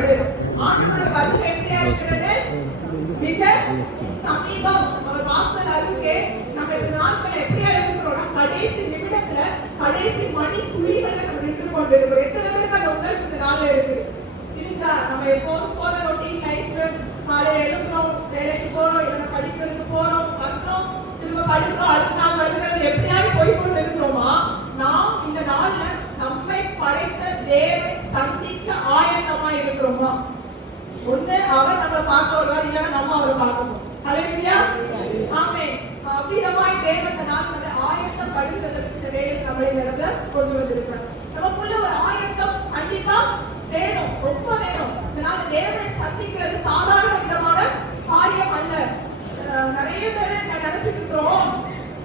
வருடம். ஆண்டவருடைய வருகை எப்படியா இருக்கிறது? மிக சமீபம். அவர் வாசல் அருகே. நம்ம இந்த நாட்களை எப்படியா இருக்கிறோம்னா கடைசி நிமிடத்துல கடைசி மணி துளிகள்ல நம்ம நின்று கொண்டு இருக்கிறோம். எத்தனை பேருக்கு அந்த உணர்வு இந்த நாள்ல இருக்குது? இல்லைங்களா? நம்ம எப்போதும் போற ரொட்டீன் லைஃப்ல காலையில எழுப்புறோம், வேலைக்கு போறோம், இல்லைன்னா படிக்கிறதுக்கு போறோம், வர்றோம், திரும்ப படிக்கிறோம், அடுத்த நாள் வருகிறது, எப்படியாவது போய்கொண்டு இருக்கிறோமா? நாம் இந்த நாள்ல நம்மை படைத்த தேவனை சந்திக்க ஆயத்தமா இருக்கிறோமா? ஒண்ணு அவர் நம்மளை பார்க்க வருவார், இல்லைன்னா நம்ம அவரை பார்க்கணும். ஹல்லேலூயா, ஆமென். அவ்விதமாய் தேவன் இந்த நாள் நம்மை ஆயத்தப்படுத்துவதற்கு இந்த வேலையை நம்மளை நடத்த கொண்டு வந்திருக்கிறார். நமக்குள்ள ஒரு ஆயத்தம் கண்டிப்பா வேணும், ரொம்ப வேணும். இதனால தேவனை சந்திக்கிறது சாதாரண விதமான காரியம் அல்ல. நிறைய பேர் நினைச்சிட்டு இருக்கிறோம்,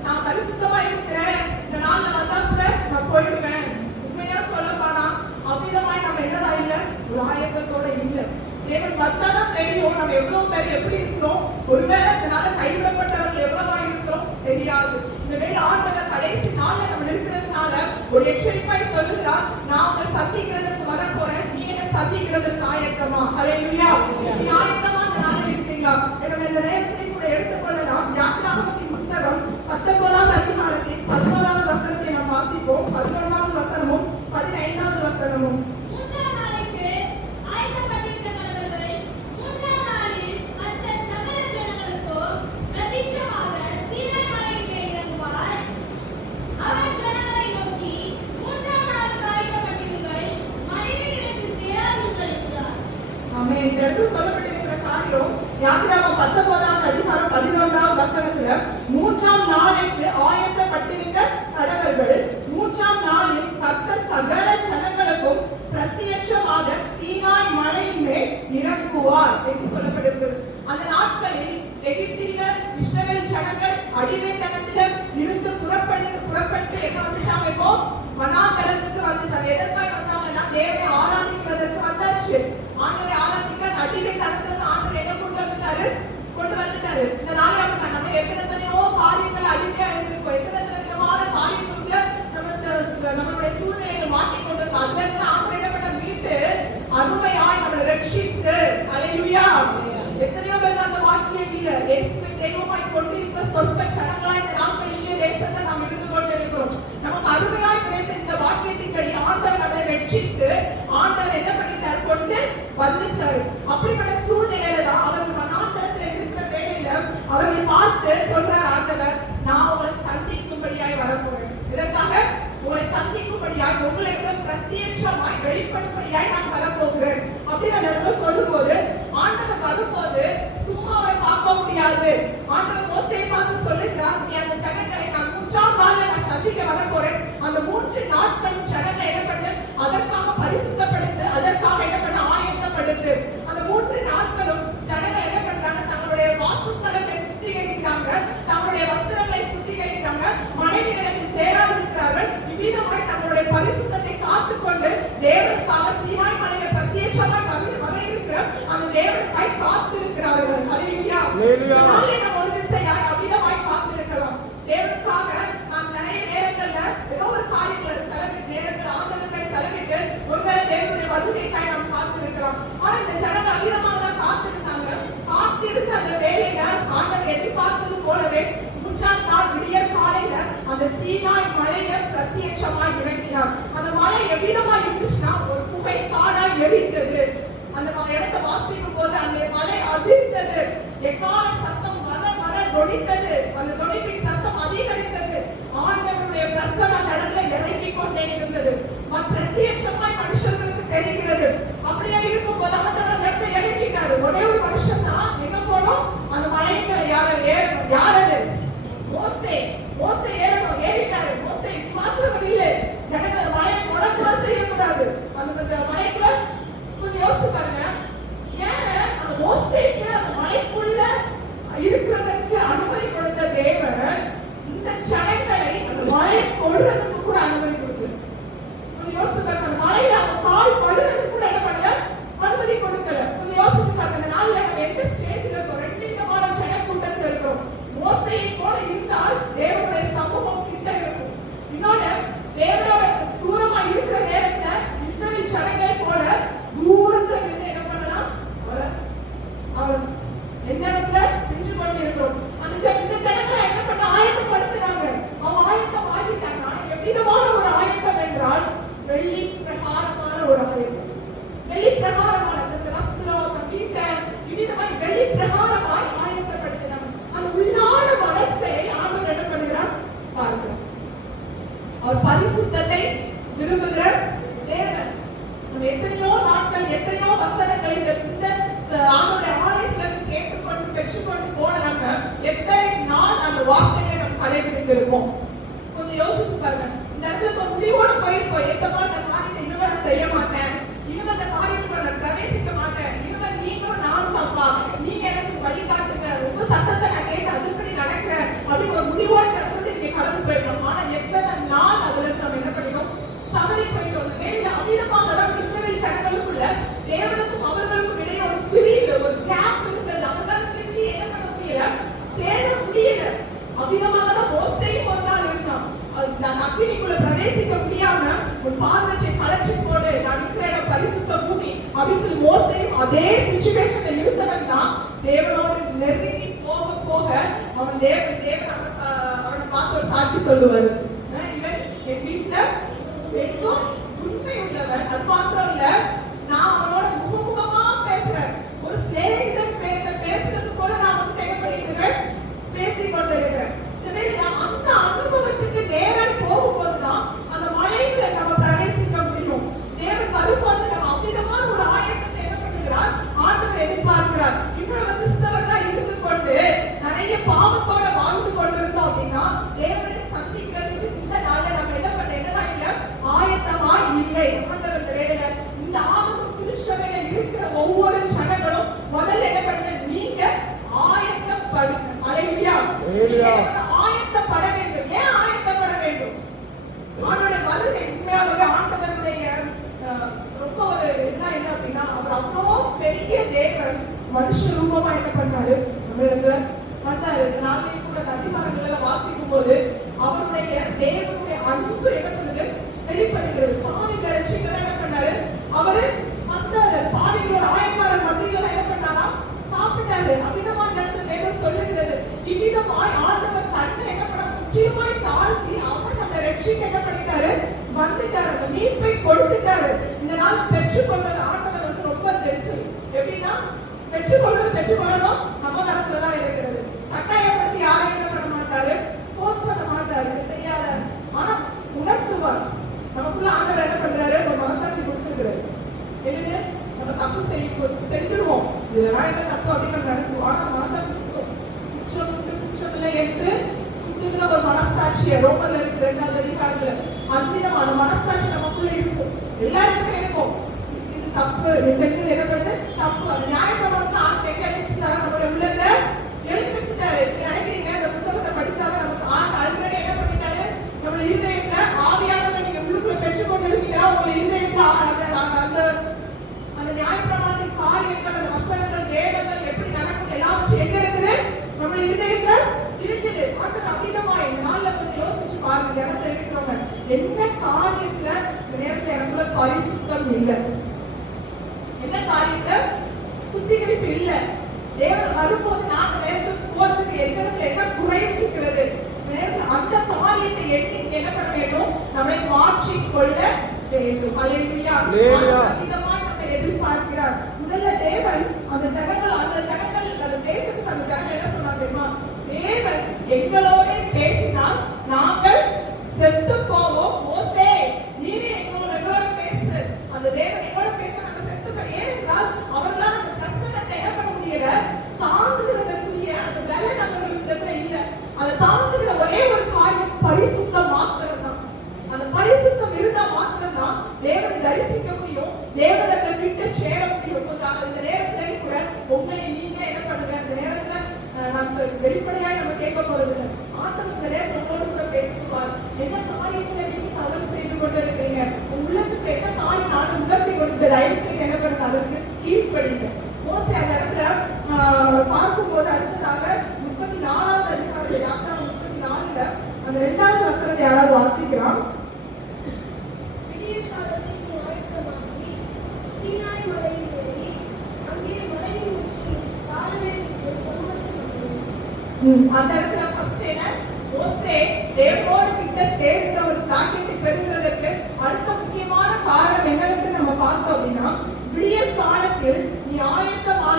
நான் பரிசுத்தமா இருக்கிறேன், இந்த நாள்ல வந்தா கூட நான் போயிடுவேன். உண்மையா சொல்லப்பானா அவ்விதமாய் நம்ம என்னதா இல்லை, ஒரு ஆயத்தத்தோட இல்லை. தேவன் வந்தாதான் தெரியும் நம்ம எவ்வளவு பேர் எப்படி இருக்கிறோம். ஒருவேளை இதனால கைவிடப்பட்டவர்கள் எவ்வளவா இருக்கிறோம் தெரியாது. இந்த வேலை ஆண்டவர் கடைசி நாள்ல நம்ம இருக்கிறதுனால ஒரு எச்சரிப்பாய் சொல்லுகிறார், நான் உங்களை சந்திக்கிறதுக்கு வர போறேன், நீ என்ன சந்திக்கிறதுக்கு ஆயத்தமா? ஹல்லேலூயா. நீ ஆயத்தமா இந்த நாள்ல இருக்கீங்களா? நம்ம இந்த நேரத்தை கூட எடுத்துக்கொள்ளலாம். யாத்திராகமத்தின் புஸ்தகம் 19ஆம் அதிகாரத்தின் 11வது வசனத்தை நாம் வாசிப்போம். 11வது வசனமும் 15வது வசனமும். சொல்லப்பட்டிருக்கிற காரியம் யாத்திராகமம் 19ஆம் அதிகாரம் 11வது வசனத்துல, 3ஆம் நாளுக்கு ஆயத்தப்பட்டிருந்த கடவர்கள் 3ஆம் நாளில் கர்த்தர் சகல ஜனங்களுக்கும் பிரத்யட்சமாக சீனாய் மலையின் மேல் இறங்குவார் என்று சொல்லப்பட்டிருக்கிறது. அந்த நாட்களில் எகிப்தில இஸ்ரவேல் ஜனங்கள் அடிமைத்தனத்தில இருந்து புறப்பட்டு எங்க வந்துச்சாங்க? இப்போ வனாந்தரத்துக்கு வந்துச்சாங்க. எதற்காக வந்தாங்கன்னா தேவனை ஆராதிக்கிறதற்கு வந்தாச்சு. ஆண்டவரை ஆராதிக்க அடிமைத்தனத்துல ஆண்டவர் என்ன கொண்டு வந்துட்டாரு. இந்த நாளை நம்ம எத்தனையோ காரியங்கள் அடிமையா இருந்திருக்கோம், எத்தனை விதமான காரியங்களுக்குள்ள நம்மளுடைய சூழ்நிலைகள் மாற்றிக்கொண்டிருக்கோம். அதுல இருந்து ஆண்டவர் என்ன பண்ண மீட்டு அருமையாய் நம்மளை ரட்சித்து, ஹல்லேலூயா. எத்தனையோ பேருக்கு அந்த வாக்கியம் இல்ல. இயேசுவை தெய்வமாய் கொண்டிருக்கிற சொற்ப ஜனங்களாய் இந்த நாட்கள் இந்திய தேசத்துல நாம் இருந்து கொண்டிருக்கிறோம். நமக்கு அருமையாய் கிடைத்த இந்த வாக்கியத்தின்படி ஆண்டவர் நம்மளை ரட்சித்து ஆண்டவர் என்ன பண்ணிட்டாரு? கொண்டு வந்துச்சாரு. அப்படிப்பட்ட சூழ்நிலையில தான் அவர்கள் வனாந்தரத்துல இருக்கிற வேளையில அவர்களை பார்த்து சொல்றார் ஆண்டவர், நான் உங்களை சந்திக்கும்படியாய் வரப்போறேன். இதற்காக உங்களை சந்திக்கும்படியாய், உங்களிடம் பிரத்யட்சமாய் வெளிப்படும்படியாய் நான் வரப்போகிறேன் அப்படின்னு அந்த இடத்துல சொல்லும் போது, ஆண்டவர் வரும்போது சும்மா அவரை பார்க்க முடியாது. ஆண்டவர் மோசேயை பார்த்து சொல்லுகிறார், நீ அந்த ஜனங்களை நான் 3ஆம் நாள்ல நான் சந்திக்க வரப்போறேன். அந்த 3 நாட்களும் ஜனங்களை என்ன பண்ணு, அதற்காக பரிசுத்தப்படுத்து, அதற்காக என்ன பண்ண, ஆயத்தப்படுத்து. அந்த 3 நாட்களும் ஜனங்கள் என்ன பண்றாங்க? தங்களுடைய வாசஸ்தலங்களை சுத்திகரிக்கிறாங்க, தங்களுடைய வஸ்திரங்களை சுத்திகரிக்கிறாங்க, மனைவிகளிடத்தில் சேராது இருக்கிறார்கள். இவ்விதமாய் தங்களுடைய பரிசுத்தத்தை காத்துக்கொண்டு தேவனுக்காக சீனாய் மலையில பிரத்யட்சமாய் வர இருக்கிற அந்த தேவனுக்காய் காத்திருக்கிறார்கள். ஹல்லேலூயா. நாளை நம்ம ஒரு விசையாய் அவ்விதமாய் காத்திருக்கலாம். தேவனுக்காக நாம் நிறைய நேரங்கள்ல ஏதோ ஒரு காரியங்களை நேரங்கள் ஆண்டவர்களை செலவிட்டு ஒருவேளை தேவனுடைய வருகைக்காய் நாம் காத்திருக்கலாம். ஆனா இந்த ஜனங்கள் அவ்விதமாக தான் காத்திருந்தாங்க. காத்திருந்த அந்த வேலையில ஆண்டவர் எதிர்பார்த்தது போலவே 3ஆம் நாள் விடியற் காலையில அந்த சீனாய் மலையில பிரத்யட்சமாய் இறங்கினார். அந்த மலை எவ்விதமாய் இருந்துச்சுன்னா ஒரு புகை காடாய் எரிந்தது. அந்த இடத்தை வாசிக்கும் போது அந்த மலை அதிர்ந்தது, எக்கால சத்தம் வர தொனித்தது, அந்த தொனிப்பின் சத்தம் அதிகரித்தது. ஆண்டவருடைய பிரசன்னம் இடத்துல இறங்கி கொண்டே இருந்தது. பிரத்யட்சமாய் மனுஷர்களுக்கு தெரிகிறது. அப்படியே இருக்கும் போது ஆண்டவர் இடத்துல இறங்கிட்டாரு. ஒரே ஒரு மனுஷன் தான் எங்க போனோம்? அந்த மலையில ஏறணும். யாரது? மோசே ஏறணும். ஏறிட்டாரு. மோசே மாத்திரம் இல்லை, ஜனங்கள் மலையை முடக்குவா செய்யக்கூடாது. அந்த மலைக்குள்ள கொஞ்சம் யோசித்து பாருங்க. ஏன் அந்த மோசேக்கு அந்த மலைக்குள்ள இருக்கிறதுக்கு அனுமதி கொடுத்த தேவன் இந்த ஜனங்களை அந்த மலையை கொள்றதுக்கு கூட அனுமதி கொடுக்கல. கொஞ்சம் யோசித்து பாருங்க. அந்த மலையில அவங்க கால் படுறதுக்கு கூட என்ன பண்ணல, அனுமதி கொடுக்கல. கொஞ்சம் யோசிச்சு பாருங்க. இந்த நாள்ல நம்ம எந்த ஸ்டேஜ்ல இருக்கோம்? 2 விதமான ஜன கூட்டத்துல இருக்கோம். மோசேயை போல இருந்தால் தேவனுடைய சமூகம் கிட்ட இருக்கும். இன்னொன்னு, தேவனோட தூரமா இருக்கிற நேரத்துல இஸ்ரவேல் ஜனங்களை போல வீட்டை இவ்விதமாய் வெளிப்பிரகாரமாய் ஆயத்தப்படுத்தினார். அந்த உள்ளான மனசை ஆண்டவர் என்ன பண்ணுகிறார் பார்க்கிறார். அவர் பரிசுத்தத்தை விரும்புகிற தேவன். நம்ம எத்தனையோ நாட்கள் எத்தனையோ வசனங்களை இந்த ஆண்டவருடைய ஆலயத்திலிருந்து கேட்டுக்கொண்டு பெற்றுக்கொண்டு போன நம்ம எத்தனை நாள் அந்த வார்த்தைகளை நம்ம கடைபிடித்திருப்போம். கொஞ்சம் யோசிச்சு பாருங்க. இந்த இடத்துல ஒரு முடிவோட போயிருப்போம். ஏசப்பா இந்த காரியத்தை இனிமே நான் செய்ய மாட்டேன், இனிமே அந்த காரியத்துக்குள்ள நான் பிரவேசிக்க மாட்டேன், இனிமே நீங்களும் நானும் அப்பா நீங்க எனக்கு வழிகாட்டுங்க, உங்க சத்தத்தை நான் கேட்டு அதுபடி நடக்கிறேன் அப்படின்னு ஒரு முடிவோட இடத்துல நீங்க கடந்து போயிடணும். ஆனா எத்தனை நாள் அதுல இருந்து நம்ம என்ன பண்ணிடும் தவறி போயிட்டு வந்த வேலையில அமிதமாக தான் இஸ்ரவேல் ஜனங்களுக்குள்ள தேவனுக்கும் அவர்களுக்கும் இடையே ஒரு பிரிவு, ஒரு கேப் இருந்தது. அவர்களால் திரும்பி என்ன பண்ண முடியல, சேர முடியல. அமிதமாக தான் மோசேயும் ஒரு நாள் இருந்தான். நான் அக்னிக்குள்ள பிரவேசிக்க முடியாம ஒரு பாதரட்சை கலச்சி போடு, நான் இருக்கிற இடம் பரிசுத்த பூமி அப்படின்னு சொல்லி மோசேயும் அதே சிச்சுவேஷன்ல இருந்தவன் தான் தேவனோடு நெருங்கி போக போக அவன் தேவன் அவனை பார்த்து ஒரு சாட்சி சொல்லுவாரு. இவன் என் வீட்டுல வெட்கம் உண்மை உள்ளவன். அது மாத்திரம் இல்ல, நான் அவனோட முகமுகமா பேசுறேன். ஒரு சிநேகிதன் பேசுறது போல நான் வந்து என்ன பண்ணிட்டு இருக்கேன், பேசிக்கொண்டு இருக்கிறேன். அந்த அனுபவத்துக்கு நேரம் போகும்போதுதான் அந்த மலையில நம்ம பிரவேசிக்க முடியும். தேவன் வரும்போது நம்ம அமிதமான ஒரு ஆயத்தத்தை என்ன பண்ணுகிறார், ஆண்டவர் எதிர்பார்க்கிறார். இன்னும் நம்ம கிறிஸ்தவர்களா இருந்து கொண்டு நிறைய பாவத்தோட வாழ்ந்து கொண்டிருந்தோம் அப்படின்னா தேவனை சந்திக்கிறதுக்கு இந்த நாள்ல நம்ம என்ன பண்ண என்னதான் இல்ல, ஆயத்தமா இல்லை. ஆண்டவர் இந்த வேலையில இந்த ஆதமும் திருச்சபையில இருக்கிற ஒவ்வொரு ஜனங்களும் முதல்ல என்ன பண்ணுங்க, நீங்க ஆயத்தப்படுங்க. அல்லேலூயா. ஆயத்தப்பட வேண்டும். ஏன் ஆயத்தப்பட வேண்டும்? ஆண்டவருடைய வருகை உண்மையாகவே ஆண்டவருடைய ரொம்ப ஒரு இதெல்லாம் என்ன அப்படின்னா, அவர் அவ்வளோ பெரிய தேவன் மனுஷ ரூபமா என்ன பண்ணாரு, நம்மளுக்கு வந்தாரு. இந்த நாளையும் கூட நதிமரங்களை வாசிக்கும் போது அவருடைய தேவனுடைய அன்பு என்ன பண்ணுது, வெளிப்படுகிறது. பாவிகளை ரட்சிக்க என்ன பண்ணாரு, அவரு வந்தாரு. பாவிகளோட ஆயக்காரர் மத்தியில என்ன பண்ணாரா, சாப்பிட்டாரு. அவ்விதமான இடத்துல வேதம் சொல்லுகிறது. இவ்விதமாய் ஆண்டவர் தன்னை என்ன பண்ண முற்றிலுமாய் தாழ்த்தி அவர் நம்ம ரட்சிக்க என்ன பண்ணிட்டாரு, வந்துட்டாரு. அந்த மீட்பை கொடுத்துட்டாரு. இந்த நாள் பெற்றுக்கொள்றது ஆண்டவர் வந்து ரொம்ப ஜென்டில். எப்படின்னா பெற்றுக்கொள்ளணும் நம்ம கருத்துல தான் இருக்கிறது. கட்டாயப்படுத்தி யாரையும் என்ன பண்ண மாட்டாரு, போஸ்ட் பண்ண மாட்டாரு, இதை செய்யாத. ஆனா உணர்த்துவார். நமக்குள்ள ஆண்டவர் என்ன பண்றாரு, ஒரு மனசாட்சி கொடுத்துருக்கிறாரு. என்னது, நம்ம தப்பு செஞ்சிருவோம், இதெல்லாம் என்ன தப்பு அப்படின்னு நம்ம நினைச்சிருவோம். ஆனா மனசாட்சி குற்றம் உண்டு குற்றம் இல்லை என்று குத்துகிற ஒரு மனசாட்சியை ரோமர்ல இருக்கு 2வது அதிகாரத்துல அந்த மனசாட்சி நமக்குள்ள இருக்கும். எல்லாருக்குமே இருக்கும். இது தப்பு, நீ செஞ்சது என்ன பண்ணுது தப்பு. அந்த நியாயப்பிரமாணத்துல ஆண்டு எங்க எழுதிச்சாரு, நம்மளுடைய உள்ளத்துல எழுதி வச்சுட்டாரு. நீங்க நினைக்கிறீங்க இந்த புத்தகத்தை படிச்சாதான் நமக்கு ஆல்ரெடி என்ன பண்ணிட்டாரு, நம்மள இருதயத்துல ஆவியானவரை நீங்க உள்ளுக்குள்ள பெற்றுக்கொண்டு இருக்கீங்கன்னா உங்களை இருதயத்துல அந்த நியாயப்பிரமாணத்தின் காரியங்கள், அந்த வசனங்கள், வேதங்கள் எப்படி நடக்குது எல்லாவற்றும் எங்க இருக்குது, நம்மள இருதயத்துல இருக்குது. ஆண்டவர் அமிதமாய் இந்த நாள்ல கொஞ்சம் யோசிச்சு பாருங்க. இந்த இடத்துல இருக்கிறவங்க என்ன காரியத்துல இந்த நேரத்துல எனக்குள்ள பரிசுத்தம் இல்லை, என்ன காரியத்துல சுத்திகரிப்பு இல்லை. தேவன் வரும்போது நான் அந்த நேரத்துக்கு போறதுக்கு என்னிடத்துல என்ன குறைவு இருக்கிறது, இந்த நேரத்துல அந்த காரியத்தை எண்ணி என்ன பண்ண வேண்டும், நம்மளை மாற்றிக்கொள்ள வேண்டும். அல்லேலூயா. அமிதமாய் எதிர்பார்க்கிறார். முதல்ல தேவன் அந்த ஜனங்கள் அந்த பேசுறது அந்த ஜனங்கள் என்ன சொன்னாங்க தெரியுமா, தேவன் எங்களோட பேசினால் நாங்கள் செத்து போவோம். மோசே நீரே எங்களோட பேசு. அந்த தேவன் எங்களோட பேச நாங்க செத்து போவோம். ஏனென்றால் அவர்களால் அந்த பிரசன்னத்தை என்ன பண்ண முடியல, தாங்குகிறதற்குரிய அந்த பலன் அவர்களுக்கு இல்ல. அதை தாங்குகிற ஒரே ஒரு காரியம் பரிசுத்தம் மாத்திரம் தான். அந்த பரிசுத்தம் இருந்தா மாத்திரம் தான் தேவனை தரிசிக்க முடியும், தேவனத்தை கிட்ட சேர முடியும். இந்த நேரத்திலே கூட உங்களை நீங்க என்ன பண்ணுங்க, இந்த நேரத்துல நான் வெளிப்படையாக நம்ம கேட்க போறது இல்லை. ஆண்டவர் இந்த நேரத்தில் உங்களோட கூட பேசுவார். என்ன காரியங்களை நீங்க தவறு செய்து கொண்டு இருக்கிறீங்க, உள்ளத்துக்கு என்ன காரியம் நான் உணர்த்தி கொண்டு தயவு செய்து என்ன பண்ணுங்க, அதற்கு கீழ்ப்படிங்க. மோஸ்ட்லி அந்த இடத்துல பார்க்கும்போது அடுத்ததாக 34வது அதிகாரத்தில் யாத்திரா 34ல அந்த 2வது வசனத்தை யாராவது வாசிக்கிறான். அந்த இடத்துல ஃபர்ஸ்ட் என்ன, மோசே தேவனோடு கிட்ட சேர்ந்த ஒரு சாக்கியத்தை பெறுகிறதற்கு அடுத்த முக்கியமான காரணம் என்னவென்று நம்ம பார்த்தோம் அப்படின்னா, விடியற் காலத்தில் நீ ஆயத்தமாக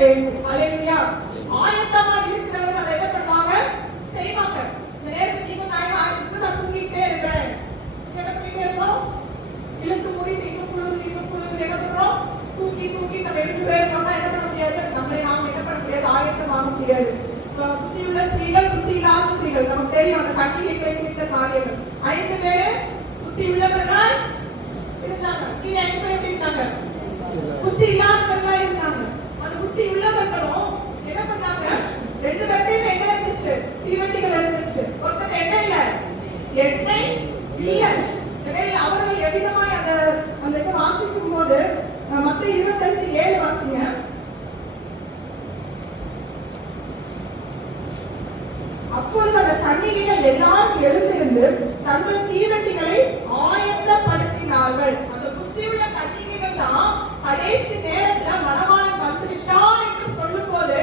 வேண்டும். அல்லேலூயா. ஆயத்தமா இருக்கிறவங்க அதை என்ன பண்ணுவாங்க? செய்வாங்க. இந்த நேரத்துல நீங்க நான் தூங்கிட்டே இருக்கிறேன், என்ன பண்ணிட்டே இருக்கோம்? இழுத்து மூடிட்டு இன்னும் குளிர் என்ன பண்றோம்? தூக்கி நம்ம எழுந்து இருக்கோம்னா என்ன பண்ண முடியாது? நம்மளை நாம் என்ன பண்ண முடியாது? ஆயத்தமாக முடியாது. புத்தியுள்ள ஸ்திரீகள், புத்தி இல்லாத ஸ்திரீகள், நமக்கு தெரியும் அந்த கட்டியை குறித்த காரியங்கள். 5 பேரு புத்தி உள்ளவர்களாய் இருந்தாங்க. இது 5 பேர் எப்படி இருந்தாங்க? புத்தி இல்லாதவர்களாய் இருந்தாங்க. அந்த புத்தி உள்ளவர்களும் என்ன பண்ணாங்க? 2 பேர்கிட்டயும் என்ன இருந்துச்சு? தீவண்டிகள் இருந்துச்சு. ஒருத்தர் என்ன இல்ல, எண்ணெய் இல்ல. அவர்கள் எவ்விதமாய் அந்த வாசிக்கும் போது மத்தேயு 25:7 வாசிங்க. அப்பொழுது அந்த கன்னிகைகள் எல்லாரும் எழுந்திருந்து தங்கள் தீவண்டிகளை ஆயத்தப்படுத்தினார்கள். அந்த புத்தியுள்ள கன்னிகைகள் தான் கடைசி நேரத்துல மணவாளன் வந்துவிட்டார் என்று சொல்லும் போது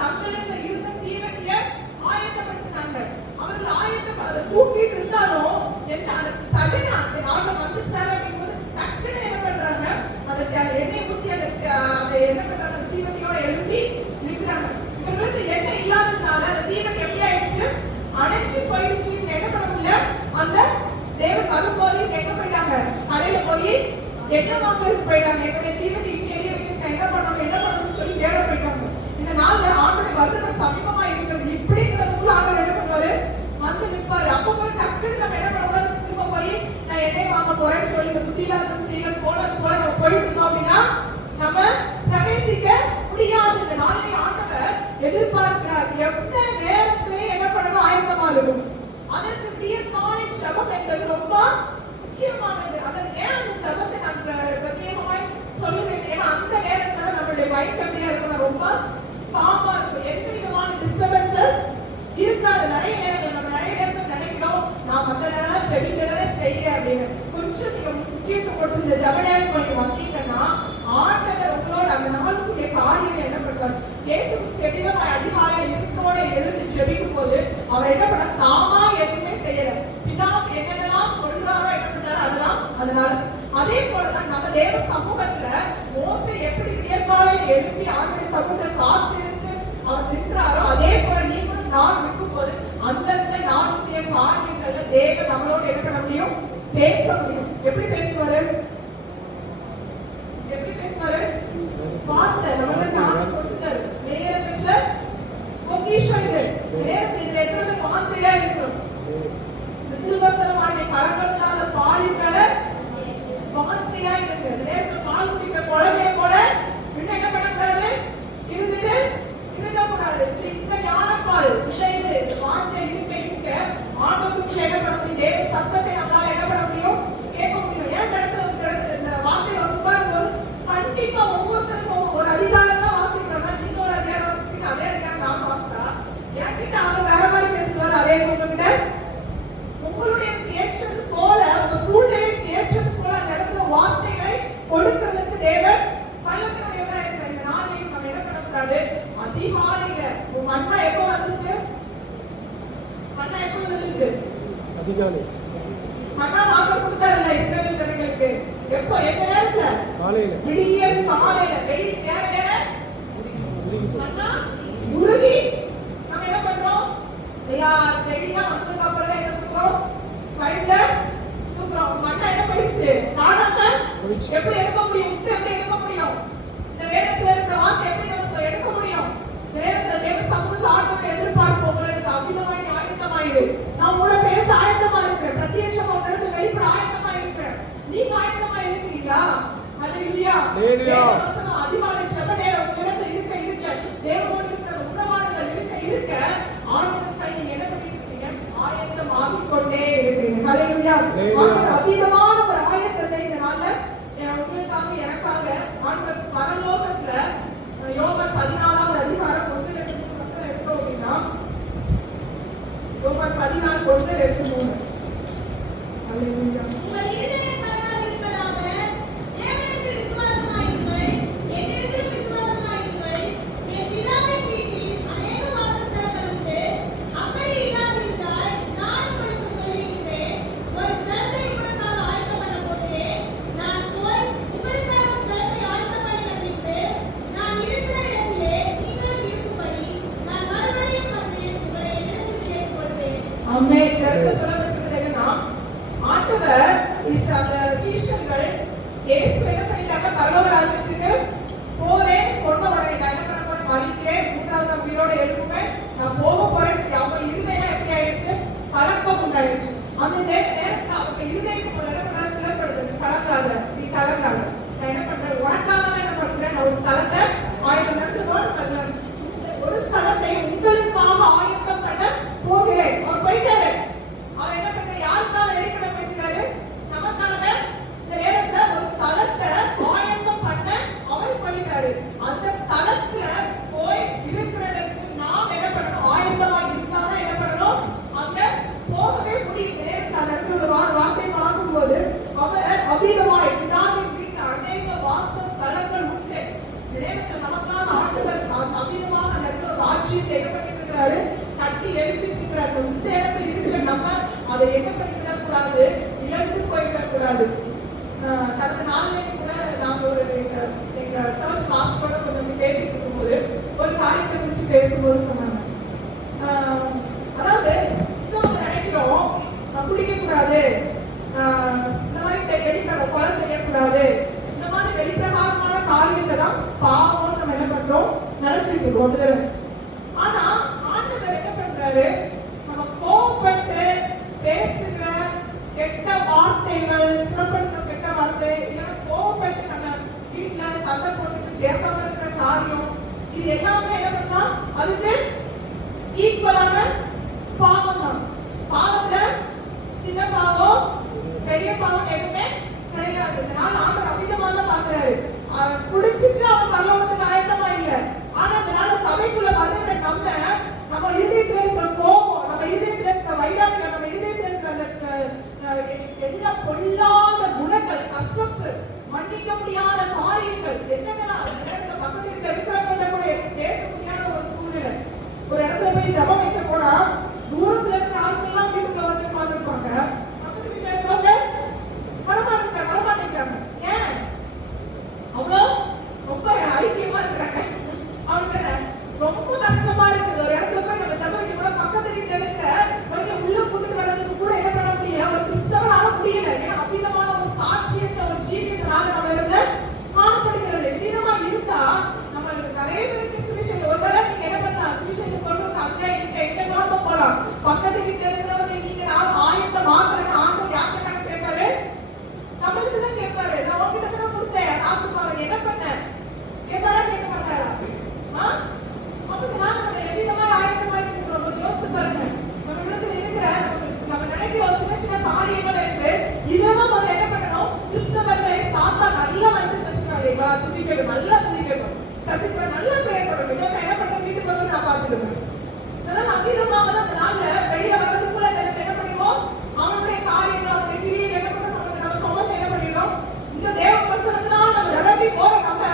தங்களுக்கு இருந்த தீவண்டிய ஆயத்தப்படுத்தினாங்க. அவர்கள் அதை தூக்கிட்டு இருந்தாலும் சடனா ஆட்டம் வந்துச்சாரு அப்படிங்கும்போது டக்குன்னு என்ன பண்றாங்க? அந்த எண்ணெய் ஊத்தி அதை என்ன பண்றாங்க? தீவண்டியோட எழுப்பி நிற்கிறாங்க. இவங்களுக்கு எண்ணெய் இல்லாததுனால அந்த தீவண்டி எப்படி ஆயிடுச்சு? அணைச்சு போயிடுச்சு. என்ன பண்ண முடியல? அந்த தேவன் வரும்போது எங்க போயிட்டாங்க? கடையில போய் எண்ணெய் வாங்குறதுக்கு போயிட்டாங்க. என்னுடைய தீவண்டி இங்க எரிய வைக்க என்ன பண்ணணும்னு சொல்லி தேட போயிட்டாங்க. இந்த நாள்ல ஆண்டோட வருட சமீபமா இருக்கிறது. இப்படிங்கிறதுக்குள்ள ஆண்டவர் என்ன பண்ணுவாரு? வந்து நிற்பாரு. அப்ப ஒரு டக்குன்னு நம்ம என்ன பண்ணக்கூடாது? திரும்ப போய் நான் எண்ணெய் வாங்க போறேன்னு சொல்லி இந்த புத்தியில்லாத ஸ்திரீகள் போனது போல நம்ம போயிட்டு இருந்தோம் அப்படின்னா நம்ம பிரவேசிக்க முடியாது. இந்த நாளை ஆண்டவர் எதிர்பார்க்கிறார். எந்த நேரத்திலே என்ன பண்ணணும்? ஆயத்தமா இருக்கும். அதற்கு விடியற்காலின் ஜெபம் என்பது ரொம்ப முக்கியமானது. அதற்கு ஏன் அந்த ஜெபத்தை நான் பிரத்யேகமாய் சொல்லுறேன்? ஏன்னா அந்த நேரத்துல நம்மளுடைய மைண்ட் எப்படியா இருக்கணும்? ரொம்ப பாம்பா இருக்கும். எந்த விதமான டிஸ்டர்பன்சஸ் இருக்காது. நிறைய நேரங்கள் நினைக்கிறோம் நான் மற்ற நேரம் ஜெபிக்கிறத செய்யறேன் அப்படின்னு. கொஞ்சம் நீங்க முக்கியத்துவம் கொடுத்து இந்த ஜெப நேரம் நீங்க வந்தீங்கன்னா ஆண்டவர் உங்களோட அந்த நாளுக்குரிய காரியம் என்ன பண்ணுவார்? இயேசு கிறிஸ்து எவ்விதமாய் அதிகாலையில் இருக்கோட எழுந்து ஜெபிக்கும் போது அவர் என்ன பண்ண? தாமா எதுவுமே செய்யல. பிதா என்னென்னலாம் சொல்றாரோ என்ன பண்றாரோ அதனால அதே போலதான் நம்ம தேவ சமூகத்துல மோசே எப்படி விடியற்காலையில் எழுப்பி ஆண்டவருடைய சமூகத்துல காத்திருந்து அவர் நின்றாரோ அதே போல நீங்களும் நான் நிற்கும் போது அந்தந்த நாளுடைய காரியங்கள்ல தேவன் நம்மளோட என்ன பண்ண முடியும்? பேச முடியும். எப்படி பேசுவாரு? வார்த்தை நம்மளுக்கு ஞானம் கொடுத்தாரு. நேரம் பெற்ற பொக்கிஷம் இது. நேரத்தில் இதுல எத்தனை வாஞ்சையா இருக்கிறோம்? இந்த திருவசனமான கரங்களால பாலின் மேல வாஞ்சையா இருக்கு. நேரத்தில் பால் குடிக்கிற குழந்தைய போல என்ன பண்ணக்கூடாது? இருந்துட்டு இருக்கக்கூடாது. இந்த ஞானப்பால் இந்த இது வார்த்தை இருக்க ஆண்டவருக்கு என்ன பண்ண முடியும்? தேவ சத்தத்தை நம்மளால என்ன பண்ண முடியும்? கேட்க முடியும். ஏன் இடத்துல இந்த வார்த்தையில உட்காரும்போது கண்டிப்பா ஒவ்வொருத்தருக்கும் ஒரு அதிகாரம் தான் வாசிக்கிறோம்னா நீங்க ஒரு அதிகாரம் வாசிப்பீங்க, அதே அதிகாரம் நான் வாசித்தா என்கிட்ட அவங்க வேற மாதிரி பேசுவாரு. அதே உங்ககிட்ட உங்களுடைய ஏற்றது போல உங்க சூழ்நிலைக்கு ஏற்றது போல அந்த இடத்துல வார்த்தைகளை கொடுக்கிறதுக்கு தேவன் பல்லத்தினுடையவரா இருக்கிற இந்த நாளையும் நம்ம என்ன பண்ணக்கூடாது? அதிகாலையில மண்ணா எப்ப வந்துச்சு? மண்ணா எப்ப வந்துச்சு? அதிகாலை மண்ணா வாங்க கொடுத்தாருல்ல இஸ்ரவேல் ஜனங்களுக்கு. எப்போ? எந்த நேரத்துல? காலையில. விடியற் காலையில வெயில் நேர மண்ணா உருகி நம்ம என்ன பண்றோம்? எல்லாரும் வெயிலாம் வந்ததுக்கு அப்புறம் என்ன பண்றோம்? வயிற்றுல தூக்குறோம். மண்ணா என்ன போயிடுச்சு? காணாம எப்படி எடுக்க முடியும்? முத்து எப்படி எடுக்க முடியும்? இந்த வேதத்துல இருக்கிற வார்த்தை எப்படி நம்ம எடுக்க முடியும்? வேதத்துல தேவ சமூகத்துல ஆண்டவரை எதிர்பார்ப்போம். உங்களுக்கு அபிதமாய் ஆயத்தமாயிரு. நான் உங்களோட பேச ஆயத்தமா இருக்கிறேன். பிரத்யட்சமா உங்களுக்கு வெளிப்பட ஆயத்தமா இருக்கிறேன். நீங்க ஆயத்தமா இருக்கிறீங்களா? அல்லேலூயா. வேதவசனம் அதிகாலை ஜெப நேரம் உங்களுக்கு இருக்க தேவனோடு இருக்கிற உறவாடுகள் இருக்க ஆண்டவருக்காய் நீங்க என்ன பண்ணிட்டு இருக்கீங்க? ஆயத்தமாகிக் கொண்டே இருக்கிறீங்க. அல்லேலூயா. ஆண்டவர் அபிதமான ஒரு ஆயத்தத்தை இந்த நாள்ல உங்களுக்காக எனக்காக ஆண்டவர் பரலோகத்துல யோவான் 14வது அதிகாரம் 1-3 எடுத்தோம் அப்படின்னா யோவான் 14:1-3. அல்லேலூயா. சாட்சியத்தை என்ன பண்ணிட்டு இருக்கிறாரு, கட்டி எழுப்பிட்டு இருக்கிறாரு. இந்த இடத்துல இருக்கிற நம்ம அதை என்ன பண்ணிவிடக் கூடாது, இழந்து போய்விடக் கூடாது. கடந்த நாள்லயும் கூட நாங்க ஒரு எங்க சர்ச் மாஸ்டரோட கொஞ்சம் பேசிட்டு இருக்கும்போது ஒரு காரியத்தை குறித்து பேசும்போது சொன்னாங்க, அதாவது நம்ம நினைக்கிறோம் குடிக்க கூடாது, இந்த மாதிரி கொலை செய்யக்கூடாது, இந்த மாதிரி வெளிப்பிரகாரமான காரியத்தை தான் பாவம் நம்ம என்ன பண்றோம் நினைச்சிட்டு இருக்கோம். ஆனா ஆண்டவர் என்ன பண்றாரு, நம்ம கோபப்பட்டு பேசுகிற கெட்ட வார்த்தைகள், புறப்படுத்த கெட்ட வார்த்தை, இல்லைன்னா கோபப்பட்டு நம்ம வீட்டுல சண்டை போட்டுட்டு பேசாம இருக்கிற காரியம், இது எல்லாமே என்ன பண்ணா அதுக்கு ஈக்குவலான பாவம் தான். பாவத்துல சின்ன பாவம் பெரிய பாவம் எதுவுமே கிடையாது. இதனால ஆண்டவர் அமிதமாக பாக்குறாரு. குடிச்சிட்டு அவன் பரலோகத்துக்கு ஆயத்தமா இல்ல. ஆனா இதனால சபைக்குள்ள வருகிற நம்ம இதயத்துல இருக்கிற கோபம், நம்ம இதயத்துல இருக்கிற வைராக்கியம், நம்ம இதயத்துல இருக்கிற அந்த எல்லா பொல்லாத குணங்கள், கசப்பு, மன்னிக்க முடியாத காரியங்கள் என்னென்னலாம் பக்கத்துல இருக்கிறவங்க கூட பேச முடியாத ஒரு சூழ்நிலை. ஒரு இடத்துல போய் ஜபம் வைக்க போனா தூரத்துல இருக்கிற ஆட்கள் எல்லாம் வீட்டுக்குள்ள வந்து உட்கார்ந்துருப்பாங்க. பக்கத்து வீட்டுல இருக்கிறவங்க வரமாட்டேங்கிறாங்க. ஏன் அவ்வளோ ரொம்ப ஐக்கியமா இருக்கிறாங்க. அவனுக்கு ரொம்ப கஷ்டமா இருக்குது. ஒரு இடத்துல போய் நம்ம ஜபம் வைக்க கூட பக்கத்து வீட்டுல இருக்க உள்ள கூட்டிட்டு வர்றதுக்கு கூட என்ன பண்ண முடியல, ஒரு கிறிஸ்தவனால முடியல. ஏன்னா அபிதமான ஒரு சாட்சியற்ற ஒரு ஜீவியத்தினால நம்ம இடத்துல காணப்படுகிறது. விதமா இருந்தா நம்ம நிறைய பேருக்கு சுவிசேஷம் ஒருவேளை நீங்க என்ன பண்ணலாம், சுவிசேஷம் சொல்றவங்க அங்க இங்க எங்க காரணம் போலாம். பக்கத்து வீட்டுல இருக்கிறவங்க நீங்க ஆயத்தை வாங்குறேன்னு ஆண்டவர் யார்கிட்ட கணக்கு கேட்பாரு, நம்மளுக்கு தான் கேட்பாரு. நான் உங்ககிட்ட தான் கொடுத்தேன், ஆத்துமாவன் என்ன பண்ண கேட்பாரா, கேட்க மாட்டாரா? அப்ப நம்ம எவ்விதமா ஆயத்தமா இருக்கிறோம் யோசித்து பாருங்க. நம்ம இடத்துல இருக்கிற நம்ம நினைக்கிறோம் சின்ன சின்ன காரியங்கள் இருக்கு. இதெல்லாம் முதல்ல என்ன பண்ணணும், கிறிஸ்தவர்களை சாத்தா நல்லா வச்சு வச்சுக்கிறாங்க. துதிக்கணும், நல்லா துதிக்கணும், சர்ச்சுக்கு நல்லா பிரேயர் பண்ணணும். இன்னொரு என்ன பண்ற வீட்டுக்கு வந்து நான் பார்த்துடுவேன். அதனால அவ்விதமாக தான் அந்த நாள்ல வெளியில வர்றதுக்குள்ள என்ன பண்ணிடுவோம், அவனுடைய காரியங்கள் அவனுடைய கிரியை என்ன பண்ணணும், நம்ம சொந்தத்தை என்ன பண்ணிடுறோம். இந்த தேவ பிரசனத்தினால நம்ம நடத்தி போற நம்ம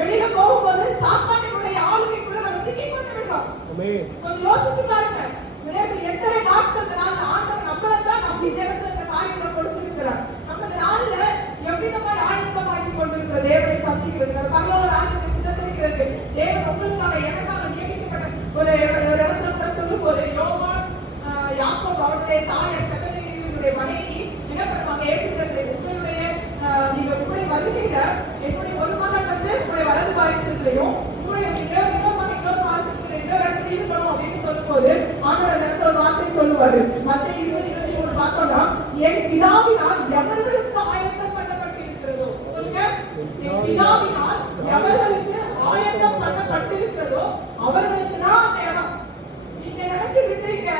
வெளியில போகும்போது சாத்தானுடைய ஆளுகைக்குள்ள நம்ம சிக்கி கொண்டு விடுறோம். கொஞ்சம் யோசிச்சு பாருங்க. எத்தனை நாட்கள் ஆண்டவர் நம்மளதான் நம்ம இந்த இடத்துல இந்த காரியங்களை கொடுத்திருக்கிறார். நம்ம இந்த நாள்ல எவ்விதமா ஆயத்தமாக்கி கொண்டிருக்கிற தேவனை சந்திக்கிறது, நம்ம பரலோக ராஜ்யத்தை சித்தரிக்கிறது. தேவன் உங்களுக்காக எனக்காக நியமிக்கப்பட்ட ஒரு இடத்துல கூட சொல்லும் போது யோவான் யாக்கோபு அவருடைய தாயார் செபதேயுடைய மனைவி என்ன பண்ணுவாங்க, இயேசுவிடத்திலே உங்களுடைய நீங்க உங்களுடைய வருகையில என்னுடைய ஒரு மகன் வந்து உங்களுடைய வலது பாரிசத்திலையும் உங்களுடைய இன்னொரு மகன் இன்னொரு பாரிசத்துல இன்னொரு இடத்துல இருக்கணும் அப்படின்னு சொல்லும் போது ஆண்டவர் அந்த இடத்துல ஒரு வார்த்தை சொல்லுவாரு. மத்தேயு 20:23 பார்த்தோம்னா, என் பிதாவினால் எவர்களுக்கு ஆயத்தம் பண்ணப்பட்டிருக்கிறதோ, சொல்லுங்க, என் பிதாவினால் எவர்களுக்கு ஆயத்தம் பண்ணப்பட்டிருக்கிறதோ அவர்களுக்கு தான் அந்த இடம். நீங்க நினைச்சிட்டு இருக்கீங்க